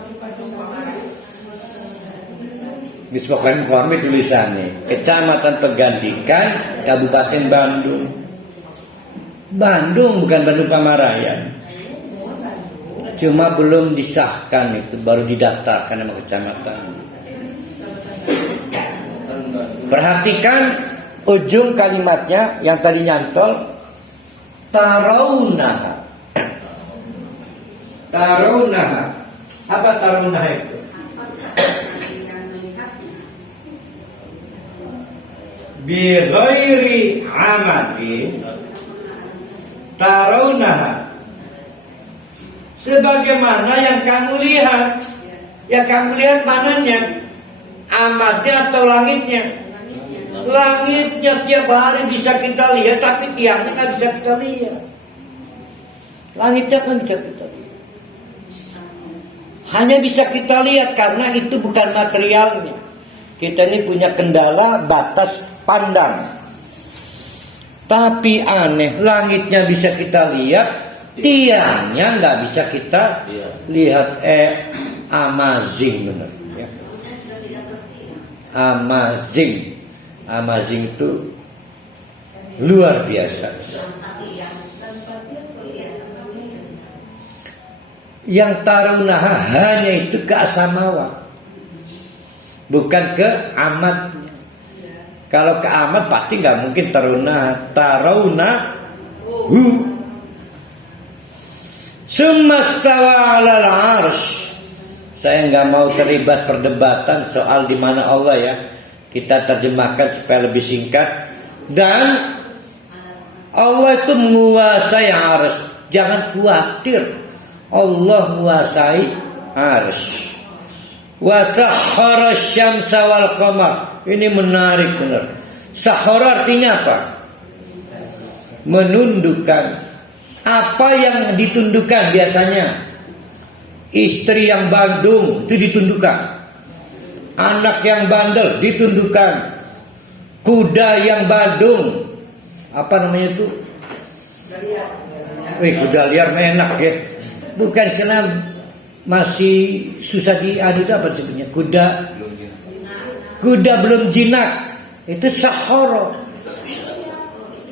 Disebutkan formi tulisannya. Kecamatan Pegantikan Kabupaten Bandung. Bandung bukan Bandung Pamarayan. Cuma belum disahkan itu, baru didaftarkan nama kecamatan. Perhatikan ujung kalimatnya yang tadi nyantol. Tarawunaha. Tarawunaha. Apa tarawunaha itu? Bi ghairi amadin tarawunaha, sebagaimana yang kamu lihat. Ya kamu lihat mananya? Amadnya atau langitnya? Langitnya tiap hari bisa kita lihat, tapi tiangnya nggak bisa kita lihat. Langitnya kan bisa kita lihat. Hanya bisa kita lihat karena itu bukan materialnya. Kita ini punya kendala batas pandang. Tapi aneh, langitnya bisa kita lihat, tiangnya nggak bisa kita lihat. Amazing benar. Ya. Amazing itu luar biasa. Yang tarawunaha hanya itu ke asamawa, bukan ke amat. Kalau ke amat pasti nggak mungkin tarawunahu. Sumastawa alal arsh. Saya nggak mau terlibat perdebatan soal di mana Allah ya. Kita terjemahkan supaya lebih singkat. Dan Allah itu menguasai arsh. Jangan khawatir. Allah menguasai arsh. Wa sahhara syamsa wal qamar. Ini menarik benar. Sahhara artinya apa? Menundukkan. Apa yang ditundukkan biasanya? Istri yang bandung itu ditundukkan. Anak yang bandel ditundukkan. Kuda yang bandung, apa namanya itu? Kuda liar enak ya. Bukan senang, masih susah diadu itu apa sebutnya? Kuda belum jinak. Itu sahoro.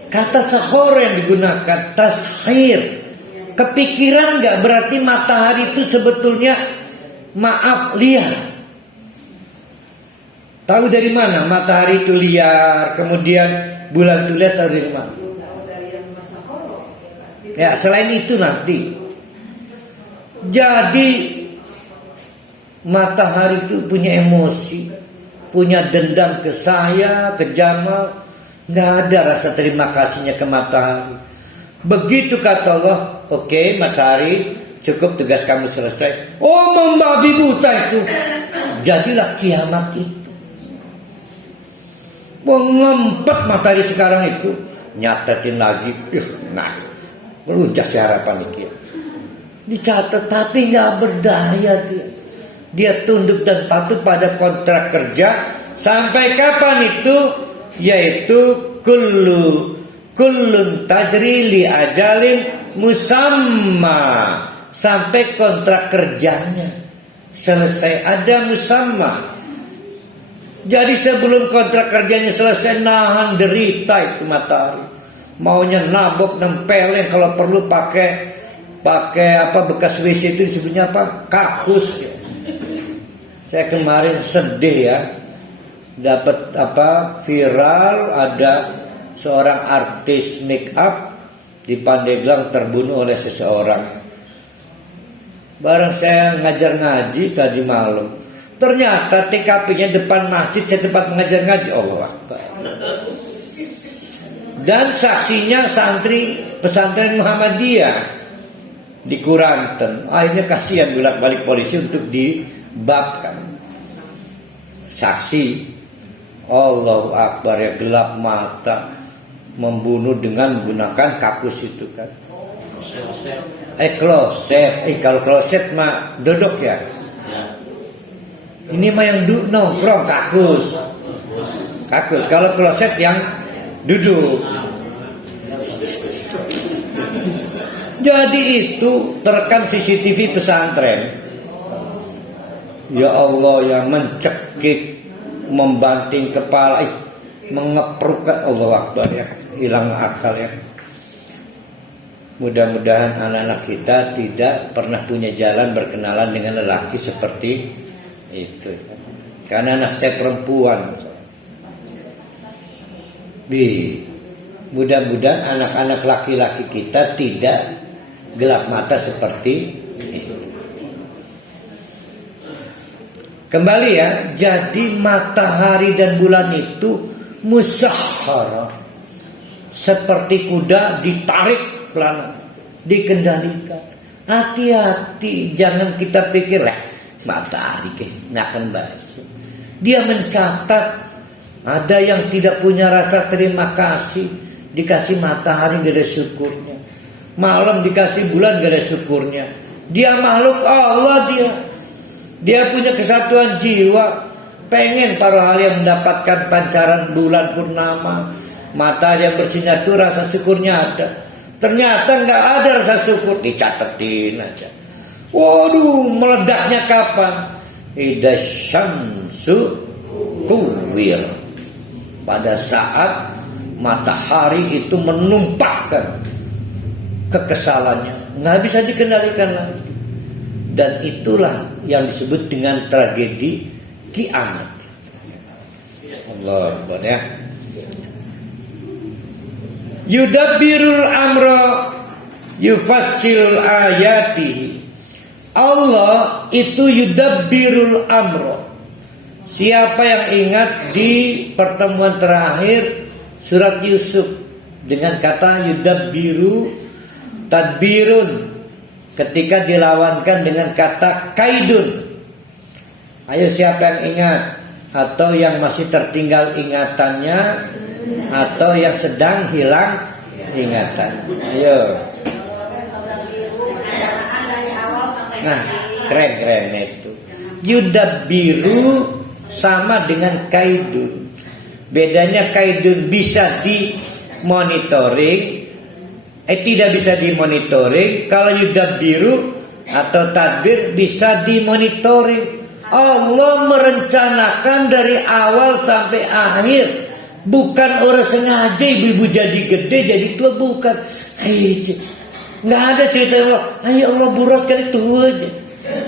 Kata sahoro yang digunakan tashir. Kepikiran nggak berarti matahari itu sebetulnya liar. Tahu dari mana matahari itu liar, kemudian bulan itu liar, tahu dari mana? Ya selain itu nanti. Jadi matahari itu punya emosi, punya dendam ke saya, ke Jamal. Nggak ada rasa terima kasihnya ke matahari. Begitu kata Allah, oke, matahari, cukup tugas kamu selesai. Oh, membabi buta itu. Jadilah kiamat itu. Mengempet matahari sekarang itu. Nyatetin lagi. Nah, meluncas harapan ini. Dicatat, tapi nggak berdaya dia. Dia tunduk dan patuh pada kontrak kerja. Sampai kapan itu? Yaitu kullun tajri li ajalin musamma, sampai kontrak kerjanya selesai, ada musamma. Jadi sebelum kontrak kerjanya selesai, nahan derita itu matahari. Maunya nabok, nempelin, kalau perlu pakai apa bekas WC itu disebutnya apa? Kakus. Saya kemarin sedih ya, dapat viral, ada seorang artis make up di Pandeglang terbunuh oleh seseorang. Barang saya ngajar ngaji tadi malam, ternyata TKP-nya depan masjid, saya tempat mengajar ngaji. Allah Akbar. Dan saksinya santri pesantren Muhammadiyah di Kuranten. Akhirnya kasihan bolak-balik polisi untuk dibabkan. Saksi, Allahu Akbar, ya gelap mata. membunuh dengan menggunakan kakus itu kan. Kloset. Kalau kloset mah duduk ya. Ini mah yang nongkrong kakus. Kalau kloset yang duduk. Jadi itu terekam CCTV pesantren. Ya Allah, yang mencekik, membanting kepala, mengepruk, Allah Akbar ya, hilang akal ya. Mudah-mudahan anak-anak kita tidak pernah punya jalan berkenalan dengan lelaki seperti itu. Karena anak saya perempuan. Mudah-mudahan anak-anak laki-laki kita tidak gelap mata seperti itu. Kembali ya, jadi matahari dan bulan itu musakhara, seperti kuda ditarik pelan, dikendalikan. Hati-hati, jangan kita pikir lah matahari nggak akan basuh. Dia mencatat, ada yang tidak punya rasa terima kasih, dikasih matahari gak ada syukurnya, malam dikasih bulan gak ada syukurnya. Dia makhluk Allah, dia punya kesatuan jiwa, pengen para hal yang mendapatkan pancaran bulan purnama, mata yang bersinar itu rasa syukurnya ada. Ternyata nggak ada rasa syukur, dicatetin aja. Waduh, meledaknya kapan? Idza syamsu kuwir. Pada saat matahari itu menumpahkan kekesalannya, nggak bisa dikendalikan lagi. Dan itulah yang disebut dengan tragedi kiamat. Allah Akbar ya. Yudabbirul amra yufassil ayatihi. Allah itu yudabbirul amra. Siapa yang ingat di pertemuan terakhir surat Yusuf dengan kata yudabbiru tadbirun, ketika dilawankan dengan kata kaidun. Ayo siapa yang ingat, atau yang masih tertinggal ingatannya, atau yang sedang hilang ingatan. Ayo. Nah, keren itu. Yudabbiru sama dengan kaidun. Bedanya kaidun bisa dimonitoring, tidak bisa dimonitoring. Kalau yudabbiru atau tadbir bisa dimonitoring. Allah merencanakan dari awal sampai akhir. Bukan orang sengaja ibu-ibu jadi gede, jadi tua, bukan. Nggak ada cerita Allah, ayo Allah buras kali itu aja.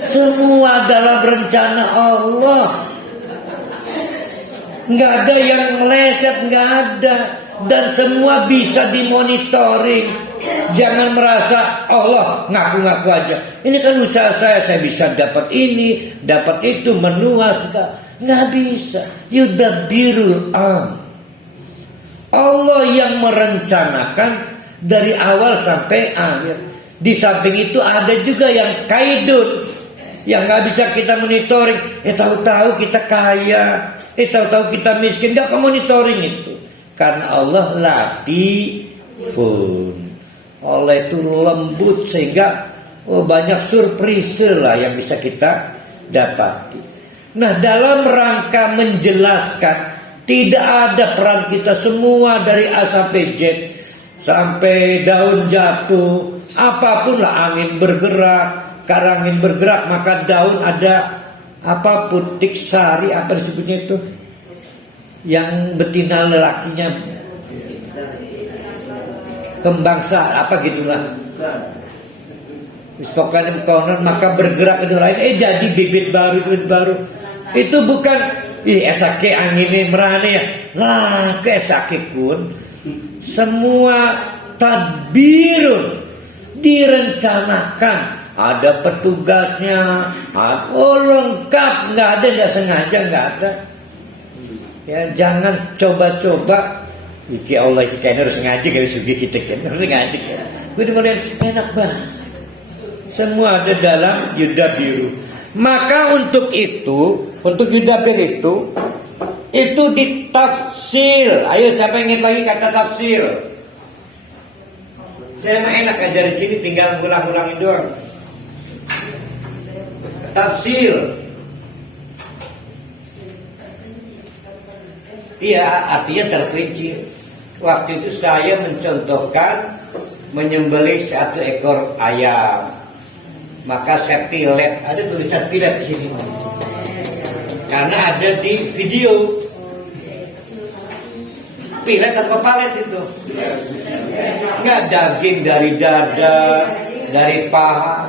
Semua dalam rencana Allah. Nggak ada yang meleset, nggak ada. Dan semua bisa dimonitoring. Jangan merasa Allah ngaku-ngaku aja. Ini kan usaha saya bisa dapat ini, dapat itu, menua segala. Nggak bisa. Yudabbirul am. Allah yang merencanakan dari awal sampai akhir. Di samping itu ada juga yang kaidun, yang nggak bisa kita monitoring. Tahu-tahu kita kaya, tahu-tahu kita miskin, nggak monitoring itu. Karena Allah latifun. Allah itu lembut sehingga banyak surprise lah yang bisa kita dapati. Nah, dalam rangka menjelaskan tidak ada peran kita semua dari A sampai Z, sampai daun jatuh, apapun lah, angin bergerak, karena angin bergerak maka daun ada apa, putik sari, apa disebutnya itu, yang betina lelakinya, kembang sari, apa gitulah. Pokoknya konon maka bergerak ke lain, jadi bibit baru. Itu bukan esake anginnya merane ya. Lah ke esake pun semua tadbirun, direncanakan, ada petugasnya, lengkap, nggak ada nggak sengaja, nggak ada. Ya jangan coba-coba. Iki Allah kita harus ngaji kalau sugi kita kan harus ngaji kan. Gue dengerin enak banget. Semua ada dalam yudabbiru. Maka untuk itu, untuk yudabbir itu Itu ditafsir. Ayo siapa yang ingat lagi kata tafsir? Saya mah enak aja di sini, tinggal ngulang-ngulangin doang. Tafsir. Iya, artinya terperinci. Waktu itu saya mencontohkan menyembelih satu ekor ayam. Maka saya pilet, ada tulisan pilet di sini. Karena ada di video. Pilet atau palet itu? Nggak, daging dari dada, dari paha.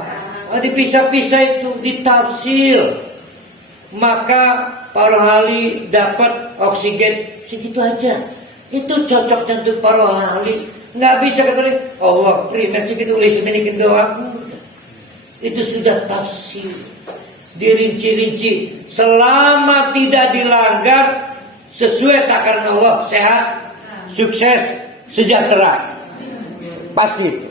Dipisah-pisah itu, ditafsir. Maka para ahli dapat oksigen segitu aja. Itu cocoknya untuk para ahli. Nggak bisa kata Allah primer segitu ulis ini doang. Itu sudah tafsir. Dirinci-rinci. Selama tidak dilanggar sesuai takaran Allah, sehat, sukses, sejahtera. Pasti itu.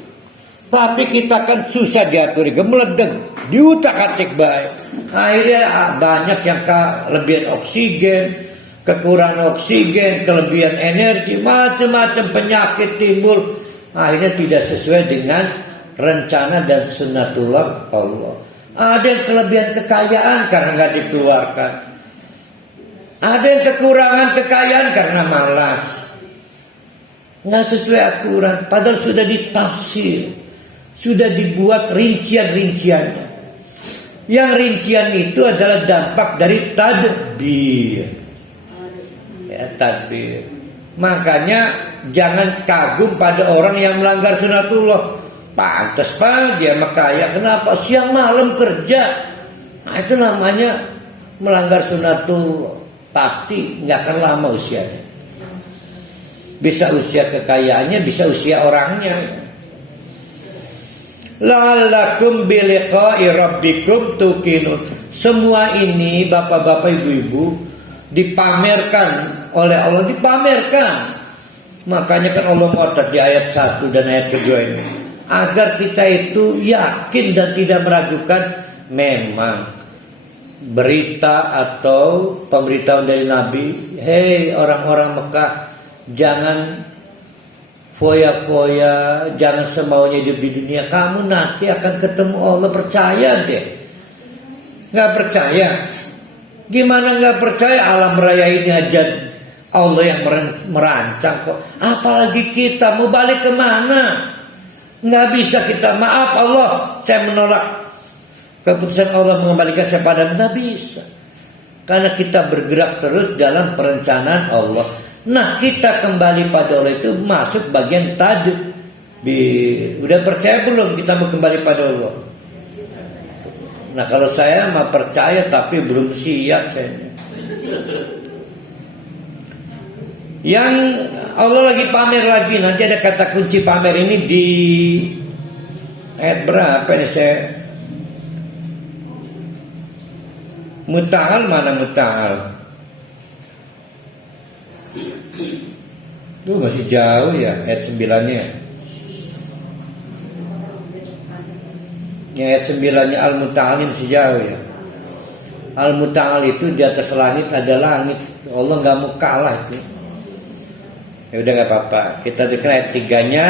Tapi kita kan susah diatur, gemeledeg, diutak-atik baik. Akhirnya banyak yang kelebihan oksigen, kekurangan oksigen, kelebihan energi, macam-macam penyakit timbul. Akhirnya tidak sesuai dengan rencana dan sunnatullah Allah. Ada yang kelebihan kekayaan karena nggak dikeluarkan. Ada yang kekurangan kekayaan karena malas. Nggak sesuai aturan. Padahal sudah ditafsir. Sudah dibuat rincian-rinciannya. Yang rincian itu adalah dampak dari tadbir. Ya, tadbir. Makanya jangan kagum pada orang yang melanggar sunatullah. Pantas pak dia kaya. Kenapa siang malam kerja? Nah, itu namanya melanggar sunatullah. Pasti nggak akan lama usianya. Bisa usia kekayaannya, bisa usia orangnya. La'allakum biliqa'i rabbikum tuqinun. Semua ini bapak-bapak ibu-ibu dipamerkan oleh Allah, dipamerkan. Makanya kan Allah ngotot di ayat 1 dan ayat kedua ini, agar kita itu yakin dan tidak meragukan. Memang berita atau pemberitahuan dari Nabi, hei orang-orang Mekah, jangan foya-foya, jangan semaunya hidup di dunia. Kamu nanti akan ketemu Allah, percaya deh. Gak percaya? Gimana gak percaya? Alam raya ini aja Allah yang merancang kok. Apalagi kita mau balik kemana? Gak bisa kita, maaf Allah, saya menolak keputusan Allah mengembalikan saya padamu. Gak bisa. Karena kita bergerak terus dalam perencanaan Allah. Nah, kita kembali pada Allah itu masuk bagian tadbir. Udah percaya belum kita mau kembali pada Allah? Nah, kalau saya mah percaya tapi belum siap saya. Yang Allah lagi pamer lagi, nanti ada kata kunci pamer ini di ayat berapa nih saya? Muta'al, mana muta'al? Itu masih jauh ya ayat 9-nya. Ya, ayat 9-nya Al-Muta'al ini masih jauh ya. Al-Muta'al itu di atas langit ada langit. Allah gak mau kalah itu. Ya udah gak apa-apa. Kita dengar ayat 3-nya.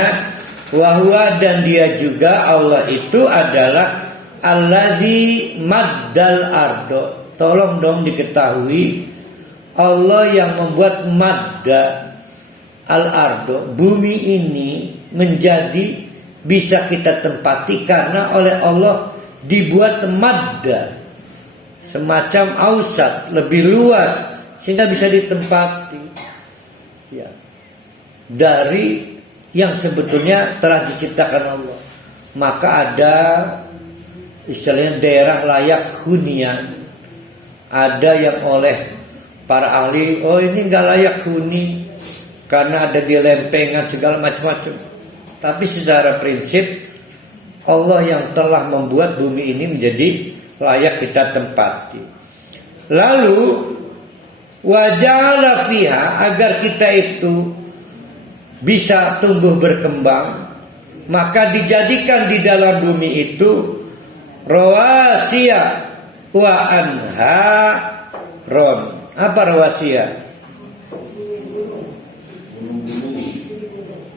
Wahwa, dan dia juga Allah itu adalah Alladzi maddal ardo. Tolong dong diketahui, Allah yang membuat madda al-ardo, bumi ini menjadi bisa kita tempati karena oleh Allah dibuat madda semacam ausat, lebih luas sehingga bisa ditempati ya, dari yang sebetulnya telah diciptakan Allah. Maka ada istilahnya daerah layak hunian. Ada yang oleh para ahli, oh ini gak layak huni karena ada di lempengan segala macam-macam. Tapi secara prinsip Allah yang telah membuat bumi ini menjadi layak kita tempati. Lalu waja'ala fiha, agar kita itu bisa tumbuh berkembang, maka dijadikan di dalam bumi itu rawasiya wa anharon. Apa rawasiya?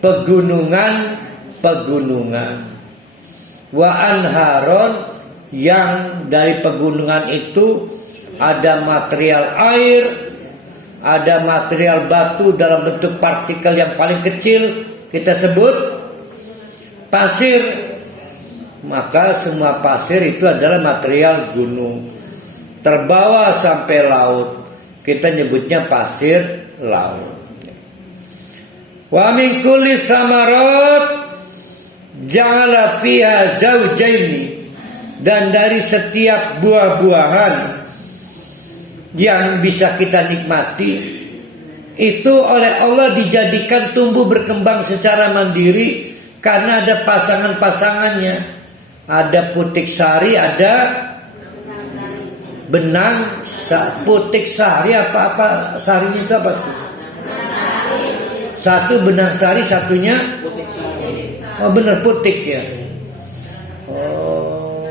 pegunungan. Wa anharon, yang dari pegunungan itu ada material air, ada material batu dalam bentuk partikel yang paling kecil, kita sebut pasir. Maka semua pasir itu adalah material gunung, terbawa sampai laut, kita nyebutnya pasir laut. Wa min kulli samarat ja'ala fiha zawjaini, dan dari setiap buah-buahan yang bisa kita nikmati itu oleh Allah dijadikan tumbuh berkembang secara mandiri karena ada pasangan-pasangannya. Ada putik sari, ada benang putik sari, apa sarinya itu apa? Satu benang sari, satunya oh benar putik ya. Oh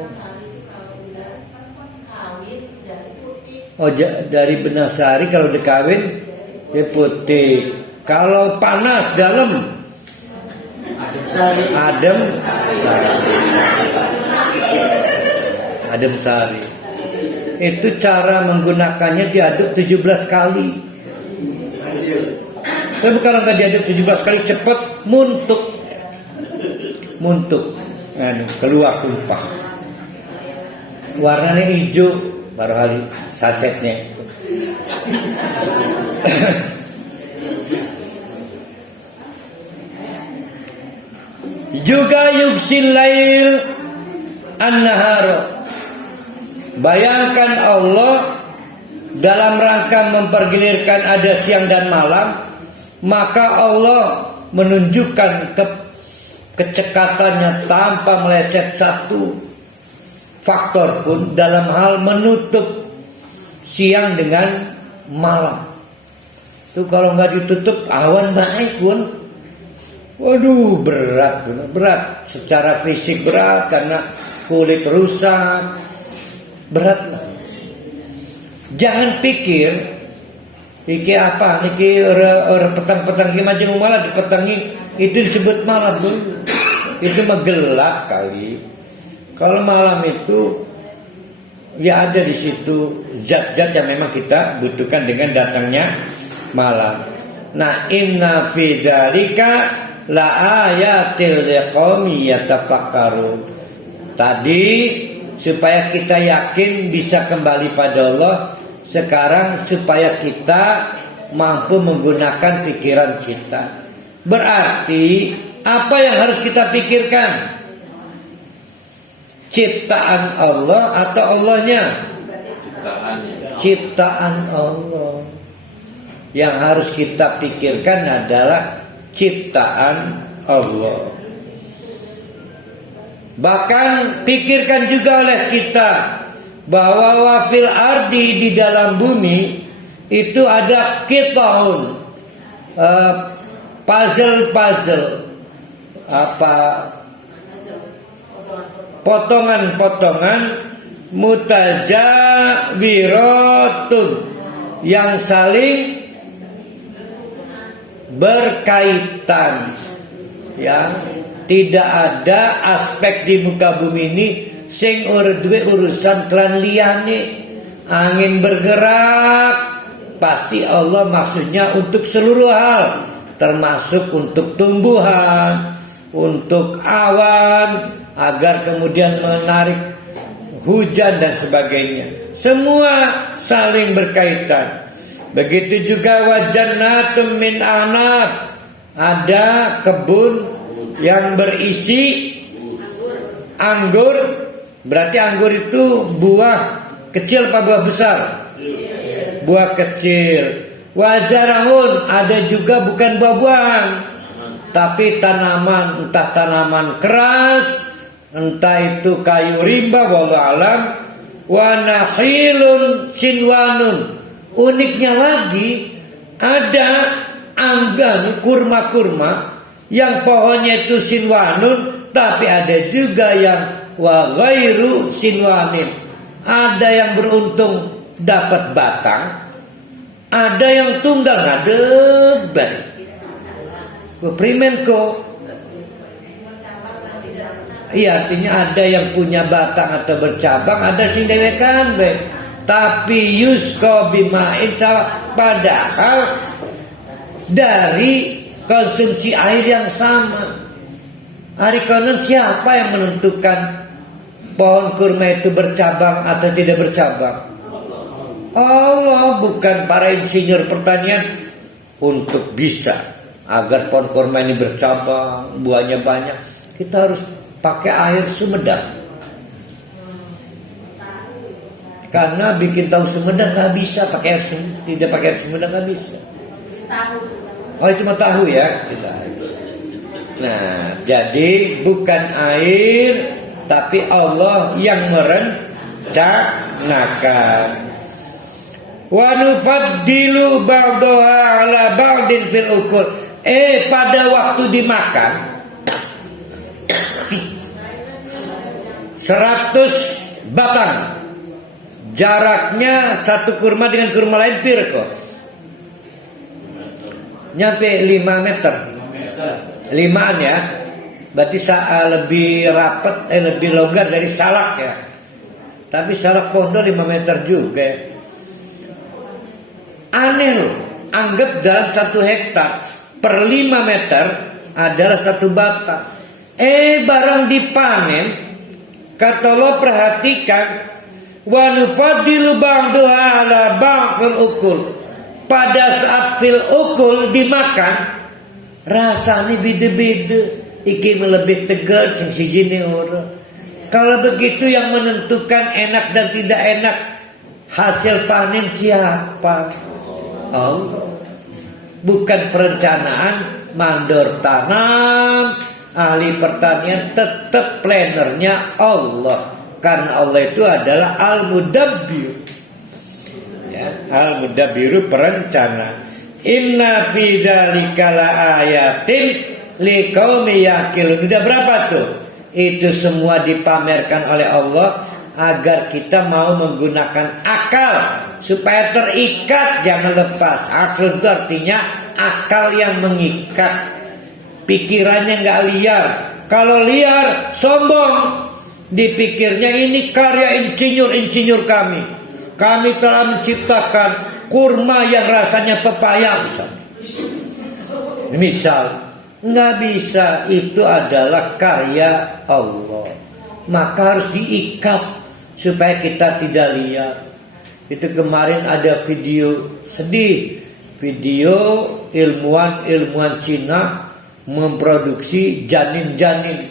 dari benang sari kalau dikawin dia putih. Kalau panas dalam adem sari. Itu cara menggunakannya, diaduk 17 kali. Tapi kalau nggak diaduk 17 kali cepat muntuk, keluar tumpah. Warnanya hijau, baru hari sasetnya. Juga yugsil lail an-nahar. Bayangkan Allah dalam rangka mempergilirkan ada siang dan malam, maka Allah menunjukkan kecekatannya tanpa meleset satu faktor pun dalam hal menutup siang dengan malam. Itu kalau nggak ditutup awan naik pun, waduh berat secara fisik, berat karena kulit rusak, berat lah. Jangan pikir apa niki petang-petang macam malah dipetangi itu disebut malam dulu. Itu menggelap kali. Kalau malam itu ya ada di situ zat-zat yang memang kita butuhkan dengan datangnya malam. Nah, inna fi dzalika la ayatil liqaumi yatafakkarun. Tadi supaya kita yakin bisa kembali pada Allah, sekarang supaya kita mampu menggunakan pikiran kita. Berarti apa yang harus kita pikirkan? Ciptaan Allah atau Allahnya? Ciptaan Allah. Yang harus kita pikirkan adalah ciptaan Allah. Bahkan pikirkan juga oleh kita bahwa wafil ardi, di dalam bumi itu ada qitaun, puzzle potongan-potongan mutajawiratun yang saling berkaitan, ya. Tidak ada aspek di muka bumi ini sing duwe urusan klan liyane. Angin bergerak, pasti Allah maksudnya untuk seluruh hal, termasuk untuk tumbuhan, untuk awan, agar kemudian menarik hujan dan sebagainya. Semua saling berkaitan. Begitu juga wajannatum min anab, ada kebun yang berisi anggur. Berarti anggur itu buah kecil apa buah besar? Buah kecil. Wazarahun, ada juga bukan buah-buahan, tapi tanaman, entah tanaman keras, entah itu kayu rimba, wallahu alam. Wa nakhilun sinwanun. Uniknya lagi ada anggan kurma-kurma yang pohonnya itu sinwanun, tapi ada juga yang wa ghairu sinwanin. Ada yang beruntung dapat batang, ada yang tunggal ngadep. Primenko. Iya, artinya ada yang punya batang atau bercabang, ada sing dewekan be. Tapi yusko bimain sawah, padahal dari konsumsi air yang sama. Hari konon siapa yang menentukan pohon kurma itu bercabang atau tidak bercabang? Allah, bukan para insinyur pertanian. Untuk bisa agar pohon kurma ini bercabang, buahnya banyak, kita harus pakai air Sumedang. Karena bikin tahu Sumedang nggak bisa pakai air, tidak pakai air Sumedang nggak bisa. Oh, cuma tahu ya kita. Nah, jadi bukan air, tapi Allah yang merencanakan. Wa nufaddilu ba'daha 'ala ba'din fil ukul. Pada waktu dimakan 100 batang. Jaraknya satu kurma dengan kurma lain pirko. Nyampe 5 meter. 5an ya. Berarti lebih rapat, lebih longgar dari salak ya. Tapi salak pondok 5 meter juga. Aneh loh. Anggap dalam 1 hektar per 5 meter adalah 1 batang. Barang dipanen, kata Allah perhatikan, wa nufadilu ba'daha 'ala ba'd fil ukul. Pada saat fil ukul dimakan, rasanya beda-beda. Iki lebih tegar, sing siji ne ora. Kalau begitu yang menentukan enak dan tidak enak hasil panen siapa? Allah. Bukan perencanaan mandor tanam, ahli pertanian, tetap plannernya Allah. Karena Allah itu adalah Al-Mudabbir. Ya, Al-Mudabbiru perencana. Inna fi dzalika laayatin liqaumi yaqilun. Udah berapa tuh? Itu semua dipamerkan oleh Allah agar kita mau menggunakan akal supaya terikat, jangan lepas. Akal itu artinya akal yang mengikat, pikirannya nggak liar. Kalau liar, sombong. Dipikirnya ini karya insinyur kami. Kami telah menciptakan kurma yang rasanya pepaya misal. Nggak bisa, itu adalah karya Allah. Maka harus diikat supaya kita tidak liar. Itu kemarin ada video sedih, video ilmuwan Cina memproduksi janin-janin.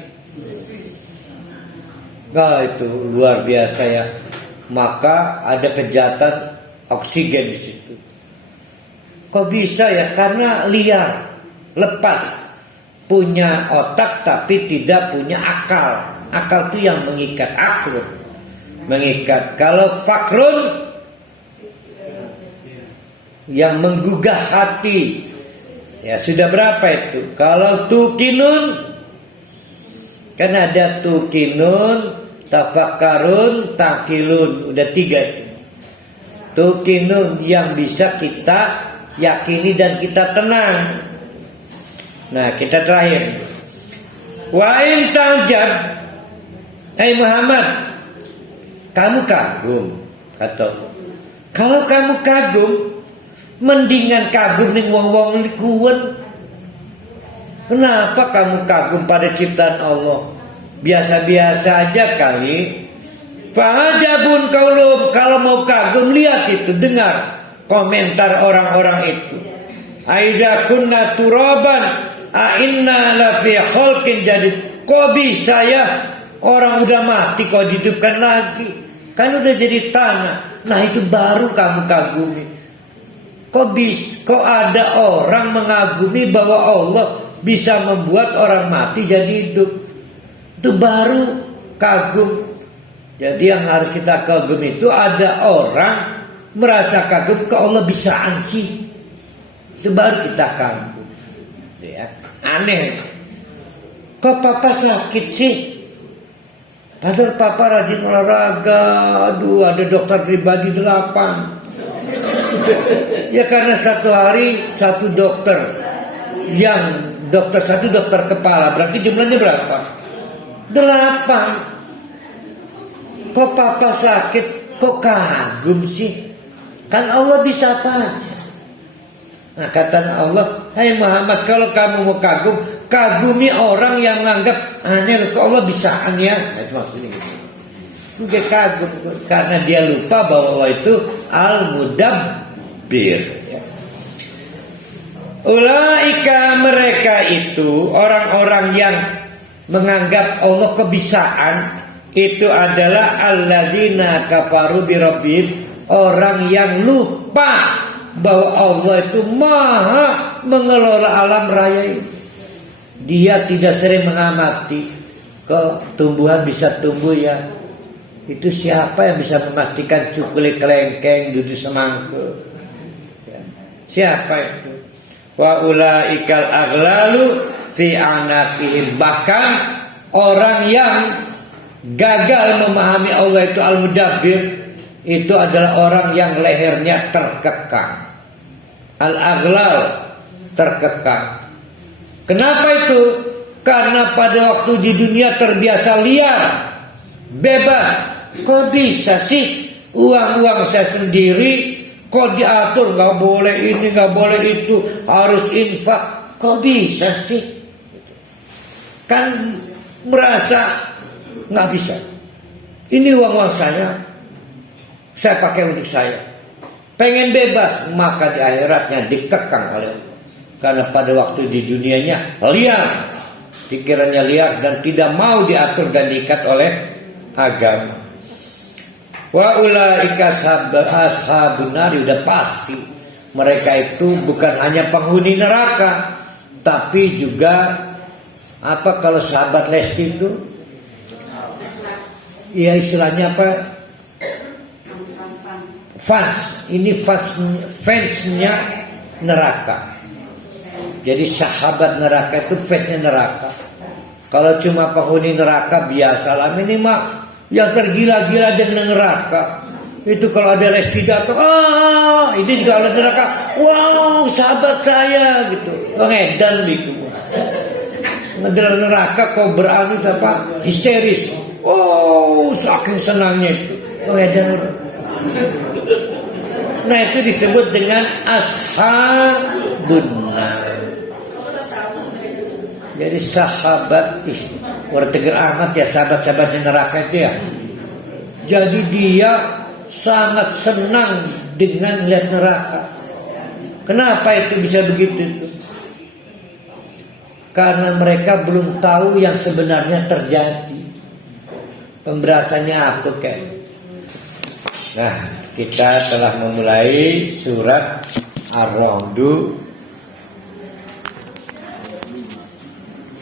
Nah, itu luar biasa ya. Maka ada kejahatan oksigen di situ. Kok bisa ya? Karena liar, lepas, punya otak tapi tidak punya akal. Akal itu yang mengikat, aklun mengikat. Kalau fakrun yang menggugah hati, ya sudah berapa itu? Kalau tukinun, kan ada tukinun, tafakkarun, takilun, udah 3 itu. Tukinun yang bisa kita yakini dan kita tenang. Nah, kita terakhir. Wa in ta'jab, hai Muhammad, kamu kagum atau kalau kamu kagum, mendingan kagum ning wong-wong likuwen. Kenapa kamu kagum pada ciptaan Allah? Biasa-biasa aja kali. Fa'ajabun qaulum, kalau mau kagum lihat itu, dengar komentar orang-orang itu. Aiza kunna turaban a inna la fi khalqin jadid. Kok bisa ya orang udah mati kok dihidupkan lagi? Kan udah jadi tanah. Nah, itu baru kamu kagumi. Kok ada orang mengagumi bahwa Allah bisa membuat orang mati jadi hidup? Itu baru kagum. Jadi yang harus kita kagum itu ada orang merasa kagum ke Allah bisa ansi. Itu baru kita kagum. Ya, aneh. Kok papa sakit sih? Padahal papa rajin olahraga. Aduh, ada dokter pribadi 8. Ya karena satu hari satu dokter yang dokter satu dokter kepala, berarti jumlahnya berapa? 8. Kok papa sakit, kok kagum sih? Kan Allah bisa apa aja. Nah kata Allah, hai Muhammad, kalau kamu mau kagum, kagumi orang yang menganggap aneh, kok Allah bisaan ya. Nah, itu maksudnya gitu. Dia kagum karena dia lupa bahwa Allah itu Al-Mudabbir. Ulaika, mereka itu orang-orang yang menganggap Allah kebisaan, itu adalah alladzina kafaru bi rabbihim, orang yang lupa bahwa Allah itu maha mengelola alam raya ini. Dia tidak sering mengamati kok tumbuhan bisa tumbuh ya. Itu siapa yang bisa memastikan cukule kelengkeng duduk semangkuk? Ya. Siapa itu? Wa ulaikal aghlalu fi anaqihim, bahkan orang yang gagal memahami Allah itu Al-Mudabbir, itu adalah orang yang lehernya terkekang. Al-aghlal, terkekang. Kenapa itu? Karena pada waktu di dunia terbiasa liar, bebas. Kok bisa sih uang-uang saya sendiri kok diatur, nggak boleh ini, nggak boleh itu, harus infak. Kok bisa sih? Kan merasa nggak bisa. Ini uang-uang saya pakai untuk saya. Pengen bebas, maka di akhiratnya dikekang oleh Allah. Karena pada waktu di dunianya liar, pikirannya liar dan tidak mau diatur dan diikat oleh agama. Wa ulaika ashabun nar, udah pasti mereka itu bukan hanya penghuni neraka, tapi juga apa, kalau sahabat Lesti itu ya istilahnya apa, fans, ini fansnya neraka. Jadi sahabat neraka itu fansnya neraka. Kalau cuma penghuni neraka biasalah, minimal yang tergila-gila dengan neraka. Itu kalau ada Lesti datang, ini juga ada neraka. Wow, sahabat saya gitu. Ngedan gitu. Ngedel neraka kau berani apa? Histeris. Oh, saking senangnya itu. Ngedan. Nah, itu disebut dengan ashabun nar. Jadi sahabat, orang tegar amat ya sahabat-sahabatnya neraka itu ya. Jadi dia sangat senang dengan lihat neraka. Kenapa itu bisa begitu itu? Karena mereka belum tahu yang sebenarnya terjadi. Pembahasannya apa kayak? Nah, kita telah memulai surat Ar-Ra'd.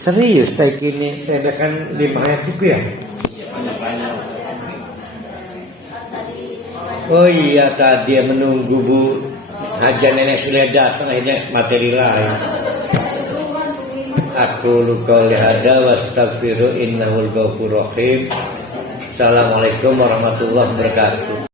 Serius kayak gini, saya akan 5 ayat itu ya. Oh iya, tadi menunggu Bu Haja nenek sudah datang, akhirnya materi lain. Aku luka lihada wastaghfiru innahul ghafurur rahim. Assalamualaikum warahmatullahi wabarakatuh.